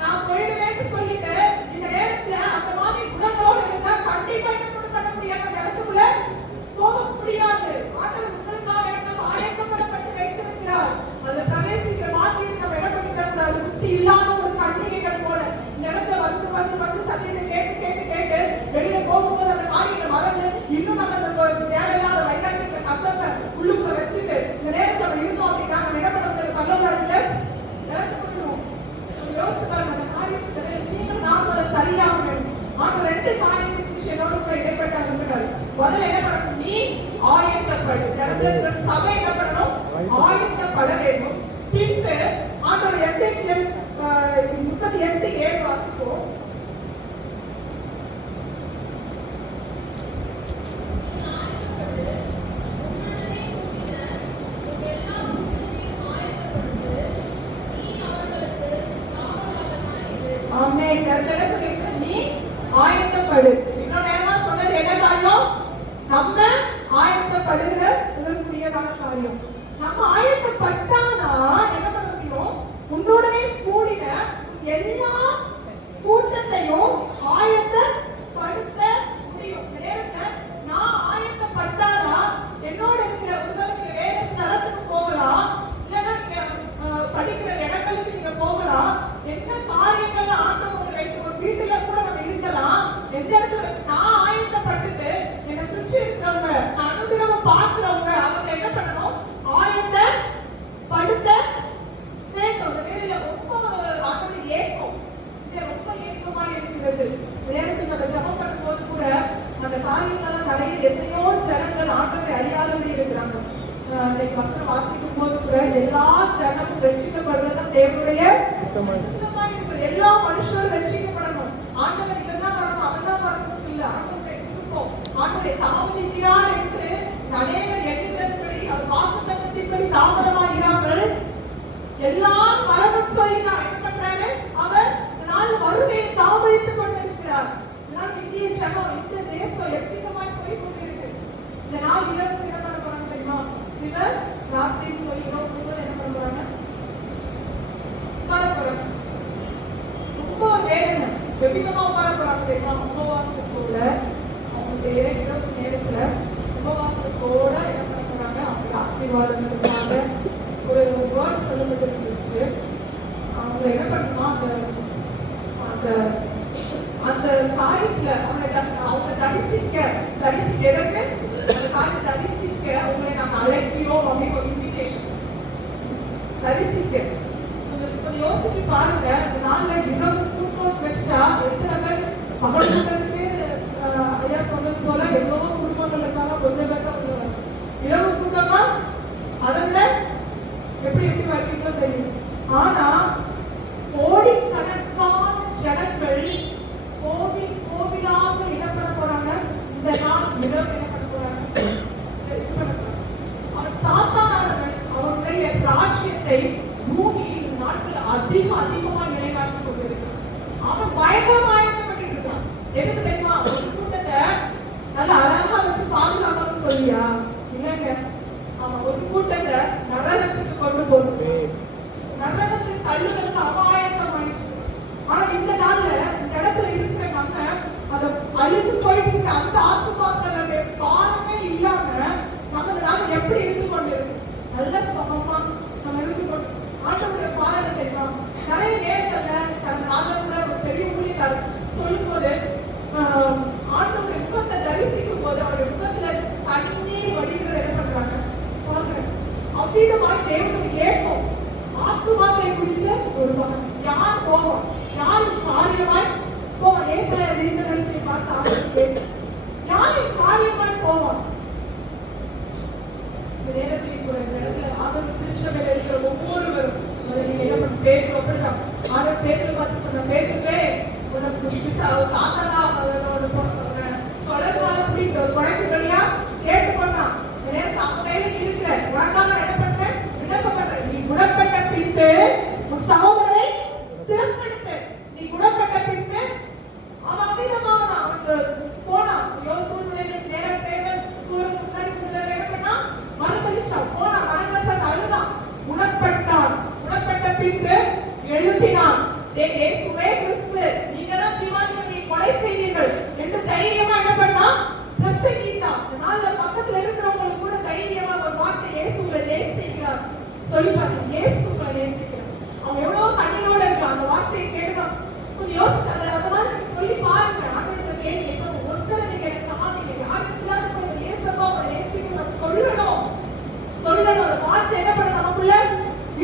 நான் போயிடுவேன்னு சொல்லிட்டு இந்த நேரத்துல அந்த மாதிரி குணங்களோடு இருந்தா கண்டிப்பா என்ன பண்ண முடியாது, அந்த இடத்துக்குள்ள போக முடியாது. ஆண்டவர் உங்களுக்காக எனக்காக ஆயத்தப்படப்பட்டு வைத்திருக்கிறார். அதை பிரவேசிக்கிற வாக்கியத்தை நம்ம என்ன பண்ணிக்க கூடாது, புத்தி இல்லாத ஒரு கண்ணிகைகள் போல இந்த இடத்துல வந்து வந்து வந்து சத்தியத்தை கேட்டு கேட்டு கேட்டு வெளியில போகும்போது அந்த காரியங்களை மறந்து இன்னும் நம்ம அந்த தேவையில்லாத வைராக்கியத்தை கசப்பை உள்ளுக்குள்ள வச்சுட்டு இந்த நேரத்தில் நம்ம இருந்தோம் அப்படின்னா நம்ம என்ன பண்ண முடியாது, கல்லூரில இழந்து போயிடுவோம். யோசித்து பாருங்க. அந்த காரியத்தை நீங்கள் நாம் அதை சரியாக ஆண்டு ரெண்டு காரியத்துக்கு விஷயத்தோடு கூட இடைப்பட்ட அனுப்பினார். முதல்ல என்ன பண்ணணும், நீ ஆயத்தப்படு. இடத்துல இருக்கிற சபை என்ன பண்ணணும், ஆயத்தப்பட வேண்டும். பின்பு ஆண்டவர் எசேக்கியேல் 38:7 வாசிப்போம். நீ ஆயத்தப்படு. இன்னொரு நேரமா சொன்னது என்ன காரியம், நம்ம ஆயத்தப்படுகிற முதற்குரியதான காரியம். நம்ம ஆயத்தப்பட்டாதான் என்ன பண்ண முடியும், உன்னுடனே கூடின எல்லா கூட்டத்தையும் ஆயத்தப்படுத்த முடியும். இந்த நேரத்துல நான் ஆயத்தப்பட்டாதான் என்னோட இருக்கிற உங்களுக்கு வேற ஸ்தலத்துக்கு போகலாம், இல்லைன்னா நீங்க படிக்கிற இடங்களுக்கு நீங்க போகலாம். என்ன காரியங்கள் ஆண்டவர் வைத்து ஒரு வீட்டுல கூட நம்ம இருக்கலாம். எந்த இடத்துல நான் ஆயத்தப்பட்டுட்டு என்னை சுற்றி இருக்கிறவங்க, நான் அனுதினமும் பார்க்கிறவங்க, அவங்க என்ன பண்ணணும், ஆயத்தப்படுத்த எல்லா ஜனமும் ரட்சிக்கப்படுறதா தேவனுடைய சித்தமா இருக்கிறது. எல்லா மனுஷரும் ரட்சிக்கப்படணும். ஆண்டவர் இவன் தான் வரணும் அவன் தான் வரணும் இல்ல, ஆண்டவருடைய விருப்பம். ஆண்டவரை தாமதிக்கிறார் என்று அநேகர் எண்ணுகிறபடி அவர் வாக்குத்தத்தத்தின்படி தாமதமாகிறார்கள். எல்லாம் வரணும் சொல்லிதான் என்ன பண்றாரு அவர் நாள் வருகையை தாமதித்துக் கொண்டிருக்கிறார். இதனால் இந்திய ஜனம் இந்த தேசம் எவ்விதமாய் போய் கொண்டிருக்கு. இந்த நாள் இரவு என்ன பண்ண போறாங்க தெரியுமா? சிவர் ராத்திரின்னு சொல்லிடுறோம். என்ன பண்ண போறாங்க? உட்கார போறாங்க. ரொம்ப வேதனை. எவ்விதமா உட்கார போறாங்க தெரியுமா? உபவாசத்தோட அவங்களுடைய இரவு நேரத்துல உபவாசத்தோட என்ன பண்ண போறாங்க? அவங்களுக்கு ஆசீர்வாதம் கொடுப்பாங்க. ஒரு வேர்டு சொல்லப்பட்டிருந்துச்சு. அவங்க என்ன பண்ணுமா அந்த அந்த காரியத்துல அவங்க தரிசிக்க எதற்கு அந்த காரியம் தரிசிக்க அவங்களை நாங்க அழைக்கிறோம் அப்படின்னு ஒரு இன்விடேஷன். தரிசிக்க கொஞ்சம் யோசிச்சு பாருங்க. இந்த நாள்ல இரவு கூட்டம் வச்சா எத்தனை பேர் பகலுக்கு ஐயா சொன்னது போல எவ்வளவோ குடும்பங்கள் இருக்காங்க. கொஞ்சம் பேர் தான் வருவாங்க. இரவு கூட்டமா அதை விட எப்படி வரீங்களோ தெரியும். ஆனா கோடிக்கணக்கான ஜனங்கள் கோவிலாக என்ன பண்ண போறாங்க? இந்த நாள் இரவு என்ன பண்ண போறாங்க? அவன் சாத்தானவன் அவனுடைய ராஜ்யத்தை பூமியில் நாட்கள் அதிகமா நிலைநாட்டிக் கொண்டிருக்கிறான். அவன் பயங்கரமா ஆயத்தப்பட்டு இருக்கான். எதுக்கு தெரியுமா? ஒரு கூட்டத்தை நல்லா அழகா வச்சு பாதுகாக்கணும்னு சொல்லியா? இல்லைங்க, அவன் ஒரு கூட்டத்தை நரகத்துக்கு கொண்டு போறது, நரகத்துக்கு தள்ளுறதுக்கு அபாயத்தம் ஆயிடுச்சு. ஆனா இந்த நாள்ல இந்த இடத்துல இருக்கிற நம்ம அதை அழிந்து போயிட்டு அந்த ஆத்துமாக்களுடைய பாரமே இல்லாம நம்ம இந்த நாள் எப்படி இருந்து கொண்டு இருக்கு? நல்ல சமமா நம்ம இருந்து கொண்டு ஆண்டவருடைய பாரத்தை தெரியுமா? நிறைய நேரங்கள்ல கடந்த நாள்ல ஒரு பெரிய ஊழியர் சொல்லும் போது ஆண்டவருடைய முகத்தை தரிசிக்கும் போது அவருடைய முகத்துல தண்ணீர் வடிகளை என்ன பண்றாங்க? அவ்விதமாய் தேவனுடைய ஏக்கம் ஆத்துமாக்களை குறித்த ஒரு மகன் யார் போவோம்? யாரும் காரியமாய் போவோம்? ஏசாயா தீர்க்கதரிசியை பார்த்து ஆண்டவர் கேட்டார், யாரும் காரியமாய் போவோம்? இந்த நேரத்தில் கூட இந்த இடத்துல ஆண்டவர் திருச்சபையில இருக்கிற ஒவ்வொருவரும் நீங்க என்ன பண்ண பேரு அப்படிதான் ஆண்டவர் பேரு பார்த்து சொன்ன, பேருவே உனக்கு சாத்தனா சொலர்வால பிடிக்க குறைக்கும்படியா கேட்டு பண்ணான். இந்த நேரத்தில் அவங்க கையில நீ இருக்கிற உனக்காக என்ன பண்ற? விண்ணப்பப்பட்ட நீ குணப்பட்ட பின்பு உன் சகோதரரை ஸ்திரப்படுத்த. நீ குணப்பட்ட பின்பு அவன் அமிதமாக அவனுக்கு போனான். சூழ்நிலைகள் நேரம் சேவன் முன்னாடி என்ன பண்ணா? மறுதளிச்சான். போனான், மனக்கசன் அழுதான். குணப்பட்டான். குணப்பட்ட பின்பு எழுப்பினான். இயேசுவே கிறிஸ்து, நீங்க தான் ஜீவாதிபதியை கொலை செய்தீர்கள் என்று தைரியமா என்ன பண்ணா? பிரசங்கித்தான். இந்த நாள்ல பக்கத்துல இருக்கிறவங்களுக்கு கூட தைரியமா ஒரு வார்த்தை, இயேசு உங்களை நேசிக்கிறார் சொல்லி பாருங்க. இயேசு உங்களை நேசிக்கிறார். அவங்க எவ்வளவு கண்ணீரோட இருக்கான். அந்த வார்த்தையை கேட்கணும். கொஞ்சம் யோசிச்சு அந்த மாதிரி நீங்க சொல்லி பாருங்க. ஆண்டவர்கிட்ட கேளுங்க. ஒருத்தரை நீங்க எனக்கு காமிங்க. யாருக்குள்ளாத இயேசுவா உங்களை நேசிக்கிற சொல்லணும். அந்த வார்த்தை என்ன பண்ண நமக்குள்ள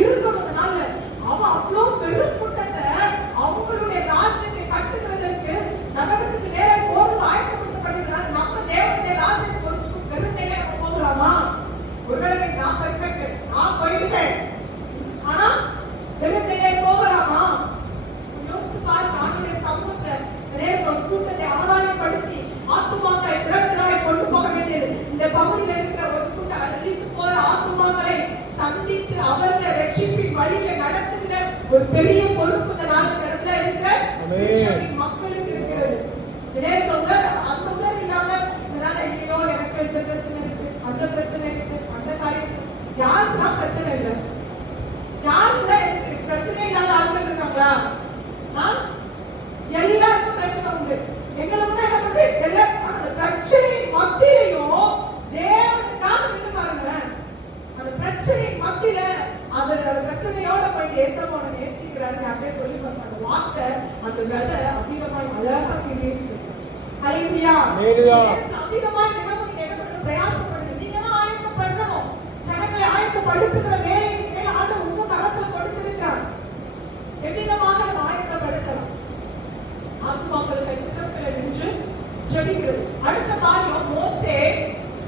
இருக்கணும். இந்த நாள்ல அவன் அவ்வளவு பெரும் கூட்டத்தை அவங்களுடைய ராஜ்யத்தை கட்டுகிறதற்கு நரகத்துக்கு நேரம் போறது ஆயத்தப்படுத்தப்படுகிறார். நம்ம தேவனுடைய ராஜ்யத்துக்கு ஒரு பெருந்தையே நம்ம போகலாமா? ஒருவேளை நான் பெர்ஃபெக்ட், நான் போயிடுவேன், ஆனா பெருந்தையே போகலாமா? யோசித்து பாருங்க. அவனுடைய சமூகத்தை ஒரு கூட்டத்தை ஆதாயப்படுத்தி ஆத்துமாக்களை திறக்கிறாய் கொண்டு போக வேண்டியது. இந்த பகுதியில் இருக்கிற ஒரு கூட்டம் அழித்து போற ஆத்துமாக்களை சந்தித்து அவர்களை ரட்சிப்பின் வழியில நடத்துகிற ஒரு பெரிய பொறுப்பு இந்த இடத்துல இருக்கிற மக்களுக்கு இருக்கிறது. அந்த உணர்வு இல்லாம ஐயோ எனக்கு இந்த பிரச்சனை இருக்கு, அந்த பிரச்சனை இருக்கு, அந்த காரியம் யாருக்குதான் பிரச்சனை இல்லை? யாருக்குதான் பிரச்சனை இல்லாத ஆட்கள் இருக்காங்களா? எல்லாருக்கும் பிரச்சனை உண்டு. எங்களுக்கு தான் என்ன பண்ணுது? அந்த பிரச்சனையின் மத்தியிலையும் தேவனுக்காக நின்று பாருங்க. அந்த பிரச்சனையின் மத்தியில அந்த பிரச்சனையோட போயிட்டு ஏசமோட நேசிக்கிறாரு அப்படியே சொல்லி பாருங்க. அந்த வார்த்தை, அந்த விதை அமிதமாய் அழகா கிரியேஸ். ஹல்லேலூயா. அமிதமாய் தினமும் நீங்க என்ன பண்ணுங்க? பிரயாசப்படுங்க. நீங்க தான் ஆயத்தம் பண்ணணும். ஜனங்களை ஆயத்தப்படுத்துகிற வேலையை ஆண்டவர் உங்க கரத்துல கொடுத்திருக்கிறார். எவ்விதமாக நம்ம ஆயத்தப்படுத்தலாம்? ஆத்துமாக்களுக்கு திறப்பில நின்று ஜெபிக்கிறது. அடுத்த காரியம், மோசே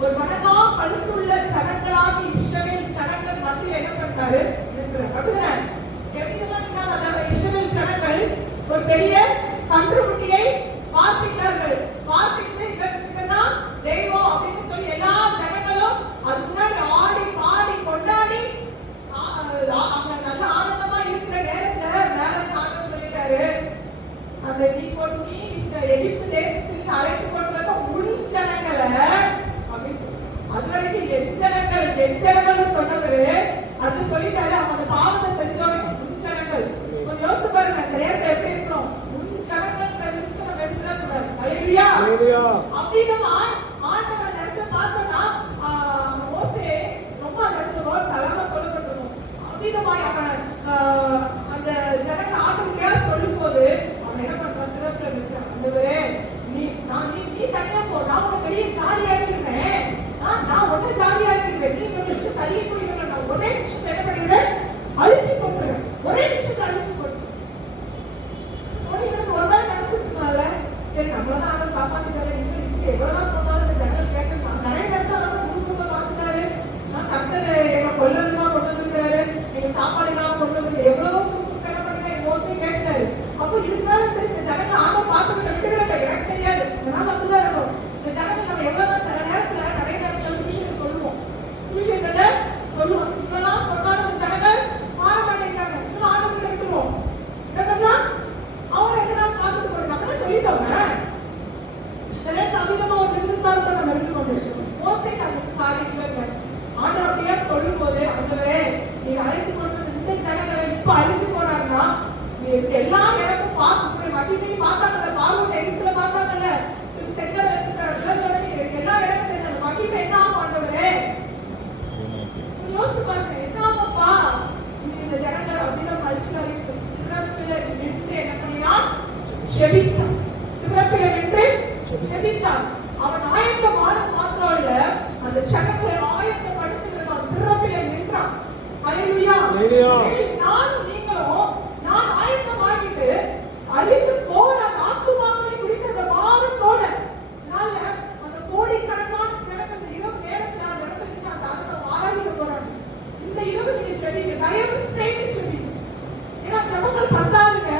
ஒரு வனமா பழுத்துள்ள ஜனங்களாகி இஸ்ரவேல் ஜனங்கள் மத்தியில் மத்தியில என்ன பண்ணாரு இருக்கிறார். அப்படிதானே? எப்படிதான் அந்த இஸ்ரவேல் ஜனங்கள் ஒரு பெரிய கன்றுக்குட்டியை பார்ப்பித்தார்கள். பார்ப்பித்து இவன் தெய்வம் அப்படின்னு சொல்லி எல்லா ஜனங்களும் அதுக்கு முன்னாடி ஆடி பாடி கொண்டாடி அவங்க நல்ல ஆனந்தமா இருக்கிற நேரத்துல மேல காட்ட சொல்லிட்டாரு, அந்த நீ எகிப்து தேசத்துக்கு அழைத்து கொண்டு வந்த உள் ஜனங்களை அப்படின்னு சொல்லி அது வரைக்கும் என் ஜனங்கள் சொன்னவரு அது சொல்லிட்டாரு. அவங்க அந்த பாவத்தை செஞ்சோம் உள் ஜனங்கள். கொஞ்சம் யோசித்து பாருங்க அந்த நேரத்தை எப்படி இருக்கணும். உள் ஜனங்கள் நம்ம எடுத்துடக்கூடாது. அல்லேலூயா. அப்படின்னு ஆண்டவர் நேரத்தை பார்த்தோம்னா மோசே ரொம்ப அந்த வேர்ட்ஸ் அழகா சொல்லப்பட்டிருக்கும். அப்படின்னுமாய் அவன் அந்த ஜனங்க ஆண்டவரையா சொல்லும் போது அவன் என்ன பண்றான், திறப்புல நிற்கிறான். ஆண்டவரே நீ தனியா போ, நான் உன்னை பெரிய ஜாலியா இருக்கிறேன், நான் ஒன்னும் ஜாலியா இருக்கிறேன், நீ இவங்களுக்கு தள்ளி போயிடுவேன், நான் ஒரே நிமிஷத்துல என்ன பண்ணிடுறேன், அழிச்சு போட்டுறேன், ஒரே நிமிஷத்துல அழிச்சு போட்டுறேன். இவனுக்கு ஒரு நாள் நினைச்சிருக்கலாம்ல, சரி நம்மளதான் ஆண்டவர் காப்பாத்திட்டாரு, இவங்களுக்கு எவ்வளவுதான் சொன்னாலும் இந்த ஜனங்கள் கேட்கணும். நிறைய நேரத்துல குடும்ப பார்த்துட்டாரு, கர்த்தர் எங்க கொல்லதுமா கொண்டு வந்துருக்காரு, எங்க சாப்பாடு இல்லாம கொண்டு வந்து எவ்வளவோ என்ன பண்ணுங்க மோசே கேட்டாரு. அப்போ இதுக்கு மேல சரி இந்த ஜனங்கள் ஆண்டவர் பார்த்துக்கிட்ட விட்டுக்கிட்ட எனக்கு தெரியாது, இதனால அப்படிதான் இருக்கும். இந்த ஜனங்கள் நம்ம எவ்வளவுதான் சில நேரத்துல நிறைய நேரத்துல சுவிசேஷம் சொல்லுவோம், சுவிசேஷத்தை சொல்லுவோம், இப்பெல்லாம் சொன்னாலும் இந்த ஜனங்கள் மாற மாட்டேங்கிறாங்க, இன்னும் ஆண்டவர்கிட்ட விட்டுருவோம். இதெல்லாம் அவரை எந்த நாள் பார்த்துட்டு போறோம், நம்ம சொல்லிட்டோங்க. நிறைய அமிதமா ஒரு நிமிஷம் நம்ம இருந்து கொண்டு மோசைக்கு அந்த காரியத்துல ஆண்டவர் அப்படியா சொல்லும் போது, ஆண்டவரே நீங்க அழைத்து கொண்டு இந்த ஜனங்களை இப்ப அழிஞ்சு போனாருன்னா எல்லா இடமும் பார்த்து மகிமையும் பார்த்தாங்கல்ல, பார்வோட எகிப்துல பார்த்தாங்கல்ல, எல்லா இடத்துல அந்த மகிமை என்ன ஆகும் ஆண்டவரே யோசித்து பாருங்க, என்ன ஆகும்ப்பா இந்த ஜனங்கள் அப்படிதான் அழிச்சாரு. திறப்பில நின்று என்ன பண்ணினான், செபித்தான். திறப்பில நின்று செபித்தான். அவன் ஆயத்தமானது மாத்திரம் இல்ல, அந்த ஜனங்களை ஆயத்தப்படுத்துகிறான், திறப்பில நின்றான். அல்லேலூயா. நானும் நீங்களும் நான் ஆயத்தமாகிட்டு அழிந்து போற ஆத்துமாக்களை குறித்த அந்த பாவத்தோட அந்த கோடிக்கணக்கான ஜனங்கள் இரவு நேரத்தில் நான் நடந்துட்டு அந்த அதை ஆராய்ச்சி போறாங்க. இந்த இரவு நீங்க செடிங்க, தயவு செய்து செடிங்க. ஏன்னா ஜபங்கள் பத்தாதுங்க,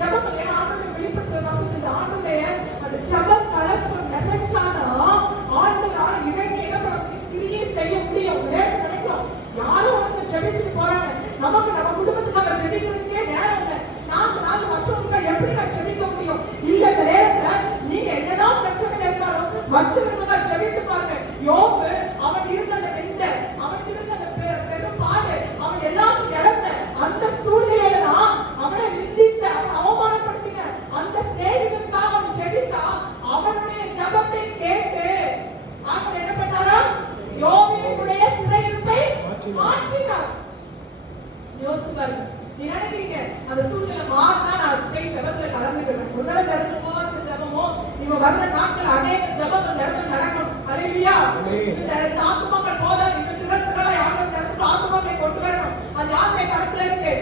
ஜபங்கள் ஏன்னா ஆண்டவரை வெளிப்படுத்த வசதி ஆண்டவரைய அந்த ஜப கலசம் நினைச்சாதான் ஆண்டவரால இறங்கி என்ன பண்ண முடியும், கிரியை செய்ய முடியும். நினைக்கிறோம் யாரும் வந்து ஜெபிச்சுட்டு போறாங்க, நமக்கு நம்ம குடும்பத்துக்காக ஜெபிக்கிறதுக்கே நேரம் இல்லை, நாங்க மற்றவங்க எப்படி நான் ஜெபிக்க முடியும்? இல்ல, இந்த நேரத்துல நீங்க என்னதான் பிரச்சனை இருந்தாலும் மற்றவங்க ஜெபித்து பாருங்க. யோபு அவன் இருந்த அந்த நிந்த, அவனுக்கு இருந்த அந்த பெரும் பாடு, அவன் எல்லாத்தையும் இழந்த அந்த சூழ்நிலையில தான் அவனை நிந்தித்த, அவன் அவமானப்படுத்தின அந்த சிநேகிதனுக்காக அவன் ஜெபித்தா, அவனுடைய ஜெபத்தை கேட்டு அவன் என்ன பண்ணாரா, யோபுவினுடைய சிறையிருப்பை மாற்றினார். யோசிச்சு பாருங்க. நீ நினைக்கிறீங்க அந்த சூழ்நிலை மாறினா நான் போய் ஜபத்துல கலந்துக்கிறேன், ஒருவேளை திறந்து உபவாச ஜபமோ இவன் வர்ற நாட்கள் அநேக ஜபங்கள் நடந்து நடக்கணும். அல்லேலூயா. இந்த ஆத்துமாக்கள் போதாது, இந்த திறப்புகளை ஆண்டவர் திறந்து ஆத்துமாக்களை கொண்டு வரணும். அது யாருடைய கருத்துல இருக்கு,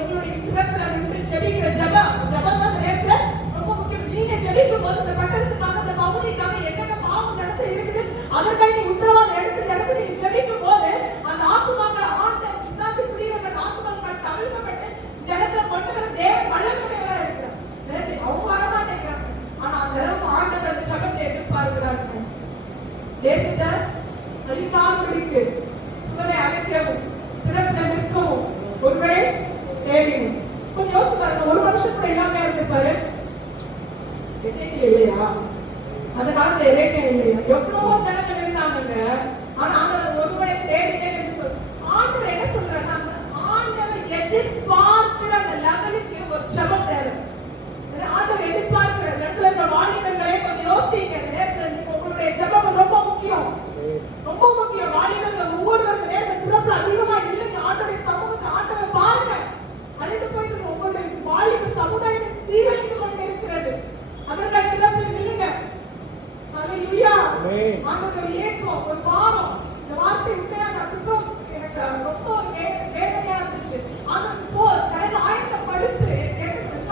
உங்களுடைய திறப்புல நின்று ஜெபிக்கிற ஜபம் தான் அந்த நேரத்துல ரொம்ப முக்கியம். நீங்க ஜெபிக்கும் போது இந்த பட்டணத்துக்காக இந்த பகுதிக்காக என்னென்ன பாவம் நடந்து இருக்குது அதற்காக நீ உத்தரவாதம் எடுத்து நீ ஜெபிக்கும் போது அந்த ஆத்துமாக்களை ஆண்ட விசாசி பிடிக்கிற அந்த ஆத்துமாக்கள் தவிர்க்கப்பட்டு இந்த இடத்துல கொண்டு வர தேவன் வல்லமையுடையவரா இருக்கிறார். நேரத்தை அவங்க வரமாட்டேங்கிறாங்க, ஆனா அந்த அளவுக்கு ஆண்டவர் அந்த ஜபத்தை எதிர்பார்க்கிறாங்க. தேசத்தை அழிக்காதபடிக்கு சுவரை அழைக்கவும் திறப்புல நிற்கவும் ஒருவரை தேடினும். கொஞ்சம் யோசித்து பாருங்க, ஒரு மனுஷன் கூட எல்லாமே இருந்திருப்பாரு. இல்லையா அந்த காலத்துல இலக்கியம் இல்லையா, எவ்வளவோ ஜனங்கள் இருந்தாங்க. ஆனா ஆண்டவர் ஒருவரை தேடினேன் என்று சொல்லி ஆண்டவர் என்ன சொல்றாருன்னா, ஆண்டவர் எதிர்பார்க்கிற அந்த லெவலுக்கு ஒரு ஜபம் தேவை. ஆண்டவர் எதிர்பார்க்கிற இடத்துல இந்த வாலிபர்களே கொஞ்சம் யோசிங்க. இந்த நேரத்துல உங்களுடைய ஜபம் ரொம்ப முக்கியம், ரொம்ப முக்கியம். வாலிபர்கள் ஒவ்வொருவருக்கு நேரத்தை திறப்புல அதிகமா இல்லைங்க. ஆண்டவருடைய சமூகத்தை ஆண்டவர் பாருங்க, அழிந்து போயிட்டு உங்களுடைய வாலிப சமுதாயம் சீரழிந்து கொண்டு இருக்கிறது. அதற்காக திறப்புல நில்லுங்க. அல்லேலூயா. ஆண்டவர் ஏக்கம் ஒரு பாவம். இந்த வார்த்தை உண்மையா நான் எனக்கு ரொம்ப வேதனையா இருந்துச்சு. ஆண்டவர் போ கடை ஆயத்தப்படுத்து,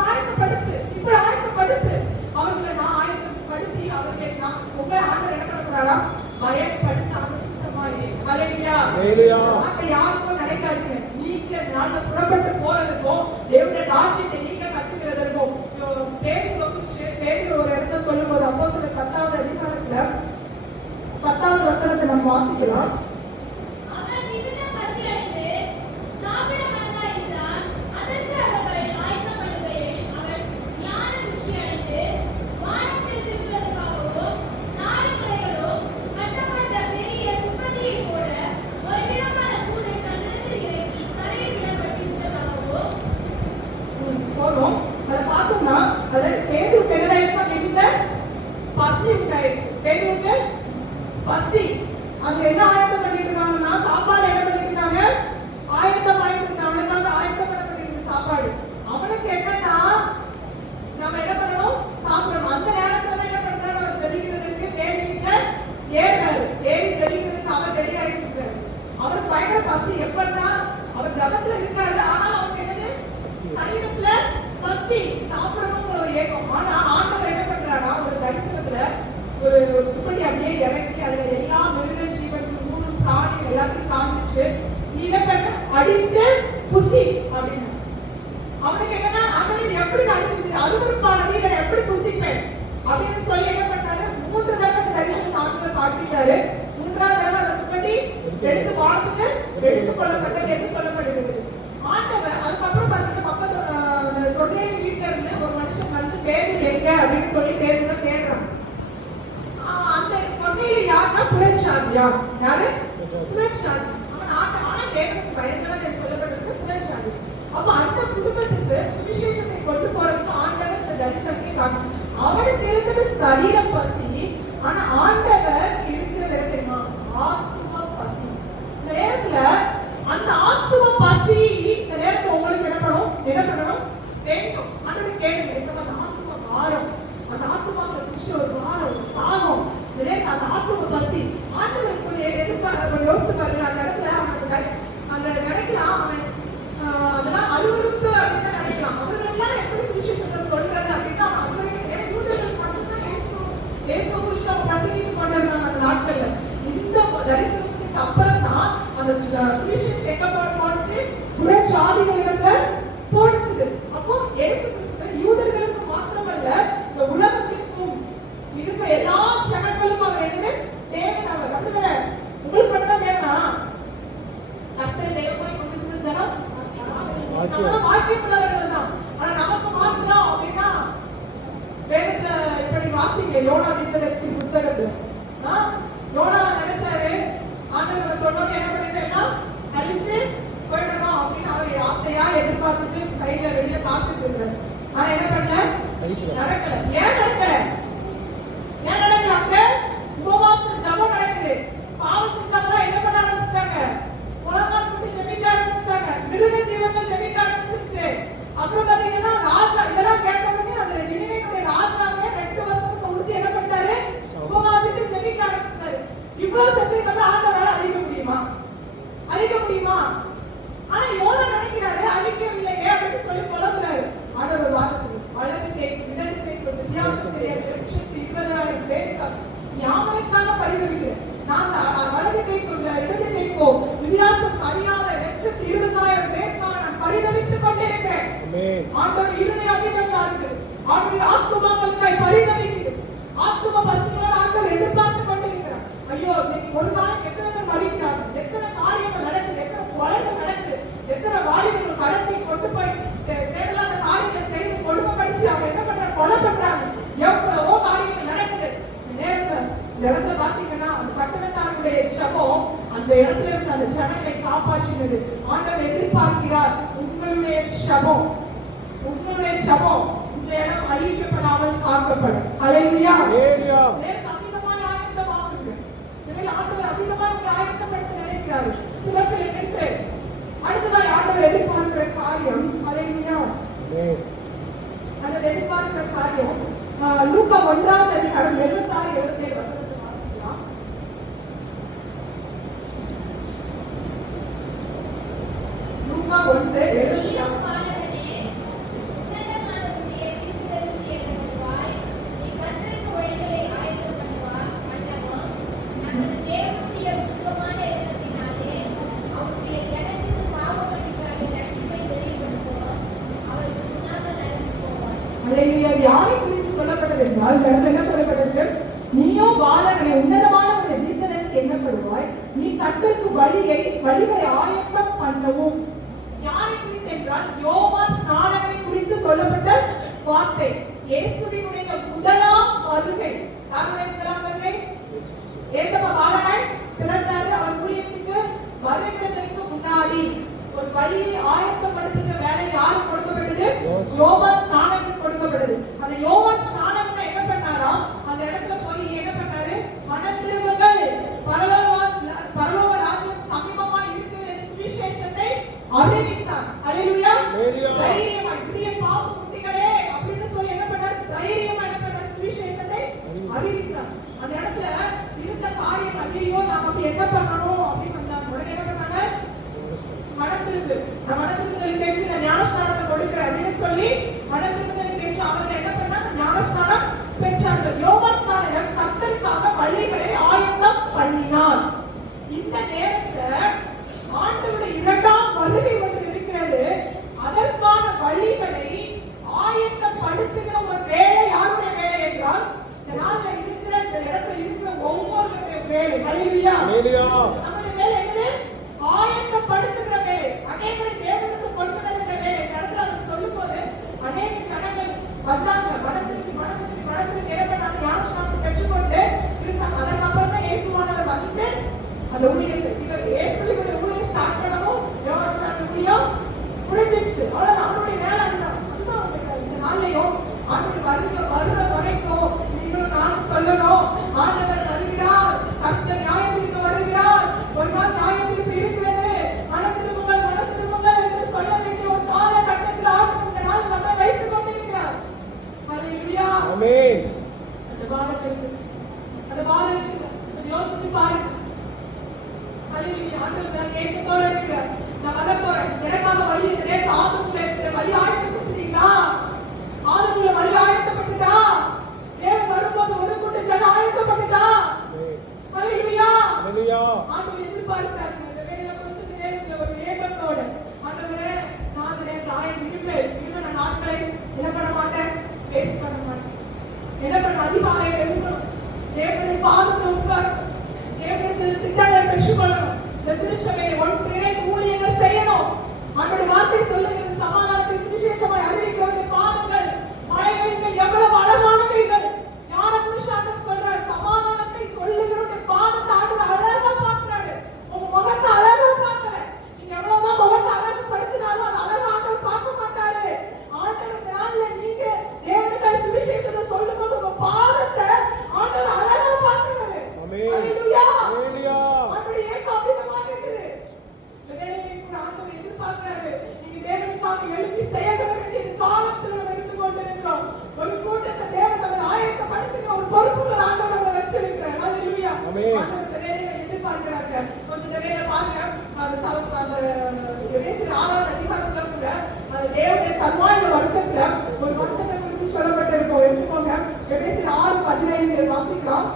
ஆயத்தப்படுத்து, இப்ப ஆயத்தப்படுத்து. அவர்களை நான் ஆயத்தப்படுத்தி அவர்களை நான் உங்களை ஆண்டவர் என்ன பண்ண போறாரா, பயன்படுத்த அவசியமாய். அல்லேலூயா. வார்த்தை யாருக்கும் நீங்க நாங்க புறப்பட்டு போறதுக்கும் தேவனுடைய ராஜ்யத்தை நீங்க கத்துக்கிறதற்கும் பேதுரு ஒரு இடத்துல சொல்லும்போது அப்போஸ்தலர் 10வது அதிகாரத்துல 10வது வசனத்தை நம்ம வாசிக்கலாம். போறோம் அதை பார்த்தோம்னா அதாவது பேதுருக்கு என்ன ஆயிடுச்சா மிகுந்த பசி உண்டாயிடுச்சு. பேதுருக்கு பசி. அங்க என்ன ஆயத்தம் பண்ணிட்டு இருக்காங்கன்னா சாப்பாடு என்ன பண்ணிட்டு இருக்காங்க, ஆயத்தம் ஆயிட்டு இருக்காங்க. அவனுக்காக ஆயத்தம் பண்ணிட்டு சாப்பாடு. அவனுக்கு என்னன்னா நம்ம என்ன பண்ணணும், சாப்பிடணும். அந்த நேரத்துல தான் என்ன பண்றாரு, அவர் ஜெபிக்கிறதுக்கு தேடிக்கிட்ட ஏறாரு. ஏறி ஜெபிக்கிறதுக்கு அவர் ரெடி ஆயிட்டு இருக்காரு. அவருக்கு பயங்கர பசி. எப்படின்னா அவர் ஜபத்துல இருக்காரு, ஆனால் அவருக்கு என்னது சரீரத்துல பசி, சாப்பிடணும்னு ஒரு ஏக்கம். ஆனா ஆண்டவர் என்ன பண்றாரா, ஒரு தரிசனத்துல ஒரு துப்படி அப்படியே இறக்கி அதுல எல்லா மிருக ஜீவன் மூணு பிராணி எல்லாத்தையும் காமிச்சு இதை பண்ண அடித்து புசி அப்படின்னு. அவனுக்கு என்னன்னா ஆண்டவர் எப்படி அடிக்குது, அருவருப்பானது இதை எப்படி புசிப்பேன் அப்படின்னு சொல்லி என்ன பண்ணாரு, 3 தடவை தரிசனம் ஆண்டவர் காட்டிட்டாரு. 3வது தடவை அந்த துப்படி எடுத்து வானத்துக்கு எடுத்துக் கொள்ளப்பட்டது என்று சொல்லப்படுகிறது. ஆண்டவர் அதுக்கப்புறம் பாத்தீங்கன்னா பக்கத்து அந்த கொர்நேலியு வீட்டுல இருந்து ஒரு மனுஷன் வந்து பேதுரு எங்க அப்படின்னு சொல்லி பேதுருவை தேடுறான். அந்த கொர்நேலியு யாருன்னா புறச்சாதியா, யாரு புறச்சாதி. அவன் ஆனா தேவனுக்கு பயந்தவன் என்று சொல்லப்பட்டிருக்கு புறச்சாதி. அப்ப அந்த குடும்பத்துக்கு சுவிசேஷத்தை கொண்டு போறதுக்கு ஆண்டவர் இந்த தரிசனத்தை காட்டும். அவனுக்கு இருந்தது சரீர பசி, ஆனா ஆண்டவர் இருக்கிறது என்ன தெரியுமா, ஆத்ம பசி. இந்த நேரத்துல அந்த ஆத்ம பசி இந்த நேரத்துல உங்களுக்கு என்ன பண்ணணும் வேண்டும். ஆண்டவர் கேளுங்க, அந்த ஆத்ம வாரம், அந்த ஆத்மாவை குறிச்சு ஒரு வாரம் ஒரு தாகம், இந்த நேரத்துல அந்த ஆத்ம பசி ஆண்டவருக்கு கொஞ்சம் யோசித்து பாருங்க. அந்த இடத்துல அவன் அந்த நினைக்கலாம், அவன் அதெல்லாம் அருவருப்பு அப்படின்னு நினைக்கலாம். அவர்களெல்லாம் எப்படி சுவிசேஷத்தை சொல்றது அப்படின்னா அவர்களுக்கு யூதர்கள் மட்டும்தான் இயேசு கிறிஸ்துவை பிரசங்கித்து கொண்டு இருந்தாங்க அந்த நாட்கள்ல. இந்த தரிசனத்துக்கு அப்புறம் தான் அந்த சுவிசேஷம் எங்க போனுச்சு, புறச்சாதிகளிடத்துல போனுச்சு. அப்போ இயேசு கிறிஸ்து யூதர்களுக்கு மாத்திரமல்ல இந்த உலகத்திற்கும் இருக்கிற எல்லா ஜனங்களும் அவர் என்னது தேவன். அவர் வந்துகிற உங்களுக்கு மட்டும்தான் தேவனா, கர்த்தரை தேவனாய் கொண்டிருக்கிற ஜனம் நம்ம வாக்கியமுள்ளவர்கள் தான். ஆனா நமக்கு மாத்திரம் அப்படின்னா வேதத்துல இப்படி வாசிங்க, யோனா தீர்க்கதரிசி புஸ்தகத்துல யோனா நினைச்சாரு ஆண்டவர் சொன்னோன்னு என்ன பண்ணிட்டேன்னா அழிச்சு போயிடணும் அப்படின்னு அவர் ஆசையா எதிர்பார்த்துட்டு சைட்ல வெளியில பார்த்துட்டு இருந்தாரு. ஆனா என்ன பண்ணல, நடக்கல. ஏன் நடக்கல, அங்க உபவாச ஜபம் நடக்குது. பாவம் செஞ்சவங்க என்ன பண்ண ஆரம்பிச்சிட்டாங்க, உலகம் கூட்டி ஜெபிக்க ஆரம்பிச்சிட்டாங்க, மிருக ஜீவன்கள் ஜெபிக்க ஆரம்பிச்சிருச்சு. அப்புறம் பாத்தீங்கன்னா ராஜா இதெல்லாம் கேட்டவுடனே அந்த நினைவேனுடைய ராஜாவே 2 வருஷத்துக்கு உறுதி என்ன பண்ணாரு, உபவாசிட்டு ஜெபிக்க ஆரம்பிச்சிட்டாரு. இவ்வளவு சத்தியம் அப்புறம் ஆண்டவரால அழிக்க முடியுமா? ஆனா யோனா நினைக்கிறாரு அழிக்கவில்லையே அப்படின்னு சொல்லி புலம்புறாரு. ஆண்டவர் வார்த்தை சொல்லு, வலது கேட்கும் இடது கேட்கும் வித்தியாசம் தெரியாது 20,000 பேருக்கு யாவருக்காக பரிதவிக்கிறேன். நான் வலது கேட்கும் இடது கேட்கும் வித்தியாசம் அறியாத 120,000 பேருக்காக நான் பரிதவித்துக் கொண்டிருக்கிறேன். ஆண்டவர் இருதய அபிதம் தான் இருக்கு. ஆண்டவர் ஆத்துமாக்களுக்காய் பரிதவிக்குது. ஆத்தும பசிகளோட ஆண்டவர் எதிர்பார்த்து கொண்டிருக்கிறார். ஐயோ இன்னைக்கு ஒரு நாளைக்கு எத்தனை பேர் மறிக்கிறாங்க, எத்தனை காரியங்கள் நடக்குது, எத்தனை கொலைகள் நடக்குது, எத்தனை வாலிபர்கள் கடத்தி கொண்டு போய் தேவையில்லாத காரியங்களை செய்து கொடுமை படிச்சு அவங்க என்ன பண்றாங்க, கொலை பண்றாங்க. எவ்வளவோ காரியங்கள் நடக்குது. இந்த இடத்துல பாத்தீங்கன்னா அந்த பட்டணத்தாருடைய சபம் அந்த இடத்துல இருந்து அந்த ஜனங்களை காப்பாற்றினது. ஆண்டவர் எதிர்பார்க்கிறார் உங்களுடைய சபம் இந்த இடம் அழிக்கப்படாமல் காக்கப்படும். ஹல்லேலூயா. அமிதமாய் ஆயத்தமாகுங்க. ஆண்டவர் அமிதமாய் உங்களை ஆயத்தப்படுத்த நினைக்கிறார். திறப்பில் நின்று அடுத்ததாய் ஆண்டவர் எதிர்பார்க்கிற காரியம், ஹல்லேலூயா, அந்த எதிர்பார்க்கிற காரியம் லூக்கா 1வது அதிகாரம் 76-77 வசனத்தை வாசிக்கலாம். லூக்கா 1:76. தேவனுடைய சுத்தமான இரக்கத்தினாலே அவருடைய ஜனத்துக்கு பாவமன்னிப்பு அல்லேலூயா. யாரை குறித்து சொல்லப்பட்டது என்றால் இந்த இடத்துல என்ன சொல்லப்பட்டது? நீயோ பாலகனை உன்னதமானவனை தீர்க்கதரிசி எண்ணப்படுவாய், நீ கர்த்தருக்கு வழிகளை ஆயத்தம் பண்ணவும். யாரை குறித்து என்றால் யோவான் ஸ்நானகனை குறித்து சொல்லப்பட்ட வார்த்தை. இயேசுவினுடைய முதலாம் வருகை. யாருடைய முதலாம் வருகை? இயேசுவ பாலகன் பிறந்தாரு. அவர் ஊழியத்துக்கு வருகிறதற்கு முன்னாடி ஒரு வழியை ஆயத்தப்படுத்துகிற வேலை யாருக்கு கொடுக்கப்பட்டது? யோவான் ஸ்நானகனுக்கு கொடுக்கப்பட்டது. அந்த யோவான் ஸ்நானகன் என்ன பண்ணாரா? அந்த இடத்துல போய் என்ன பண்ணாரு? மனம் திரும்புங்கள், பரலோக ராஜ்யம் சமீபமா இருக்கிறது என்ற சுவிசேஷத்தை அறிவித்தார். அல்லேலூயா. தைரியமா புதிய பாம்பு குட்டிகளே அப்படின்னு சொல்லி என்ன பண்ணாரு? தைரியமா என்ன பண்ணாரு? சுவிசேஷத்தை அறிவித்தார். அந்த இடத்துல இருந்த காரியம் ஐயோ நாம அப்படி என்ன பண்ணணும் அப்படின்னு வந்தாங்க. உடனே என்ன பண்ணாங்க? மனத்திரும்பு, நான் மனத்திரும்புதல் கேட்டு நான் ஞானஸ்நானத்தை கொடுக்கிறேன் அப்படின்னு சொல்லி மனத்திரும்புதல் கேட்டு அவர்கள் என்ன பண்ணாங்க? ஞானஸ்நானம் பெற்றார்கள். யோவான் ஸ்நானகர் கர்த்தருக்காக வழிகளை ஆயத்தம் பண்ணினார். இந்த நேரத்துல ஆண்டவருடைய இரண்டாம் வருகை ஒன்று இருக்கிறது. அதற்கான வழிகளை ஆயத்தப்படுத்துகிற ஒரு வேலை யாருடைய வேலை என்றால் இந்த நாள்ல இருக்கிற இந்த இடத்துல இருக்கிற ஒவ்வொருடைய வேலை. அல்லேலூயா. நம்முடைய வேலை என்னது? ஆயத்தப்படுத்துகிற வேலை. அநேகரை தேவனுக்கு கொண்டு வருகிற வேலை. கருத்துல அவர் சொல்லும் போது அநேக ஜனங்கள் வந்தாங்க. மனத்திற்கு என்ன பண்ணாங்க? ஞானஸ்நானத்தை பெற்றுக்கொண்டு இருந்தாங்க. அதற்கப்புறம் தான் இயேசுவானவர் வந்து அந்த ஊழியத்தை இவர் இயேசுவினுடைய ஊழியம் ஸ்டார்ட் பண்ணவும் யோவான் ஸ்நானகர் ஊழியம் முடிஞ்சிச்சு. அவ்வளவு அவருடைய வேலை அதுதான். இந்த நாள்லயும் ஆண்டவர் வருகிற வரைக்கும் நீங்களும் நானும் சொல்லணும், ஆண்டவர் வருகிறார், கர்த்தர் நியாயம் தீர்க்க வருகிறார், ஒரு நாள் நியாயம் தீர்ப்பு இருக்கிறது, மனம் திரும்புங்கள் என்று சொல்ல வேண்டிய ஒரு காலகட்டத்தில் ஆண்டவர் இந்த நாள் நம்மை வைத்துக் கொண்டிருக்கிறார். அல்லேலூயா. ஆமென். அந்த காலம் இருக்கு. யோசிச்சு பாருங்க. அல்லேலூயா. ஆண்டவர் ஏக்கத்தோட இருக்கிறார். நான் வர போறேன், எனக்காக வழி இருக்கிறேன். ஆத்துக்குள்ள இருக்கிற வழி ஆயத்தப்படுத்திட்டீங்களா? ஆத்துக்குள்ள வழி ஆயத்தப்பட்டுட்டா? தேவன் வரும்போது ஒரு கூட்டம் ஜனம் ஆயத்தப்பட்டுட்டா? அல்லேலூயா. ஆண்டவர் எதிர்பார்க்கிறார். இந்த வேளையில கொஞ்ச நேரத்துல ஒரு ஏக்கத்தோட ஆண்டவரே நான் அந்த நேரத்தில் ஆயம் இருப்பேன். இனிமே நான் நாட்களை என்ன பண்ண மாட்டேன்? வேஸ்ட் பண்ண மாட்டேன். என்ன பண்ண? அதிகாலை எழுப்பணும், தேவனுடைய பாதத்தில் உட்காரணும், தேவனுடைய திட்டங்களை பெற்றுக்கொள்ளணும், இந்த திருச்சபையை ஒன்றிணைந்து ஊழியங்கள் செய்யணும். அவருடைய வார்த்தை சொல்லுகிறது சமாதானத்தை சுவிசேஷமாய் அறிவிக்கிறவருடைய பாதங்கள் மலைகளின் எவ்வளவு அழகானவைகள். ஞான புருஷாந்தர் சொல்றார், சமாதானத்தை சொல்லுகிறவருடைய பாதத்தை ஆண்டவர் அழகா பார்க்கிறாரு. உங்க முகத்தை அழகா பார்க்கல. நீங்க எவ்வளவுதான் முகத்தை அழகுபடுத்தினாலும் அது அழகா ஆண்டவர் பார்க்க மாட்டாரு. ஆண்டவர் நாள்ல நீங்க தேவனுக்காக சுவிசேஷத்தை சொல்லும் போது உங்க பாதத்தை ஆண்டவர் அழகா பார்க்கிறாரு. அல்லேலூயா. ஆண்டவர் ஏக்கம் அபிதமாக இருக்குது. இந்த வேளையிலே கூட ஆண்டவர் எதிர்பார்க்கிறாரு. நீங்க தேவனுக்காக எழுப்பி செயல்பட வேண்டிய காலத்துல நம்ம இருந்து கொண்டிருக்கிறோம். ஒரு கூட்டத்தை தேவன் அவர் ஆயத்தப்படுத்துகிற ஒரு பொறுப்புகள் ஆண்டவர் நம்ம வச்சிருக்கிறார். அல்லேலூயா. ஆண்டவர் இந்த வேளையில எதிர்பார்க்கிறாங்க. கொஞ்சம் இந்த வேளையில பாருங்க, அந்த எபேசியர் 6வது அதிகாரத்துல கூட அந்த தேவனுடைய சர்வாயுத வர்க்கத்துல ஒரு வர்க்கத்தை குறித்து சொல்லப்பட்டிருக்கோம். எடுத்துக்கோங்க, எபேசியர் 6:15 வாசிக்கலாம்.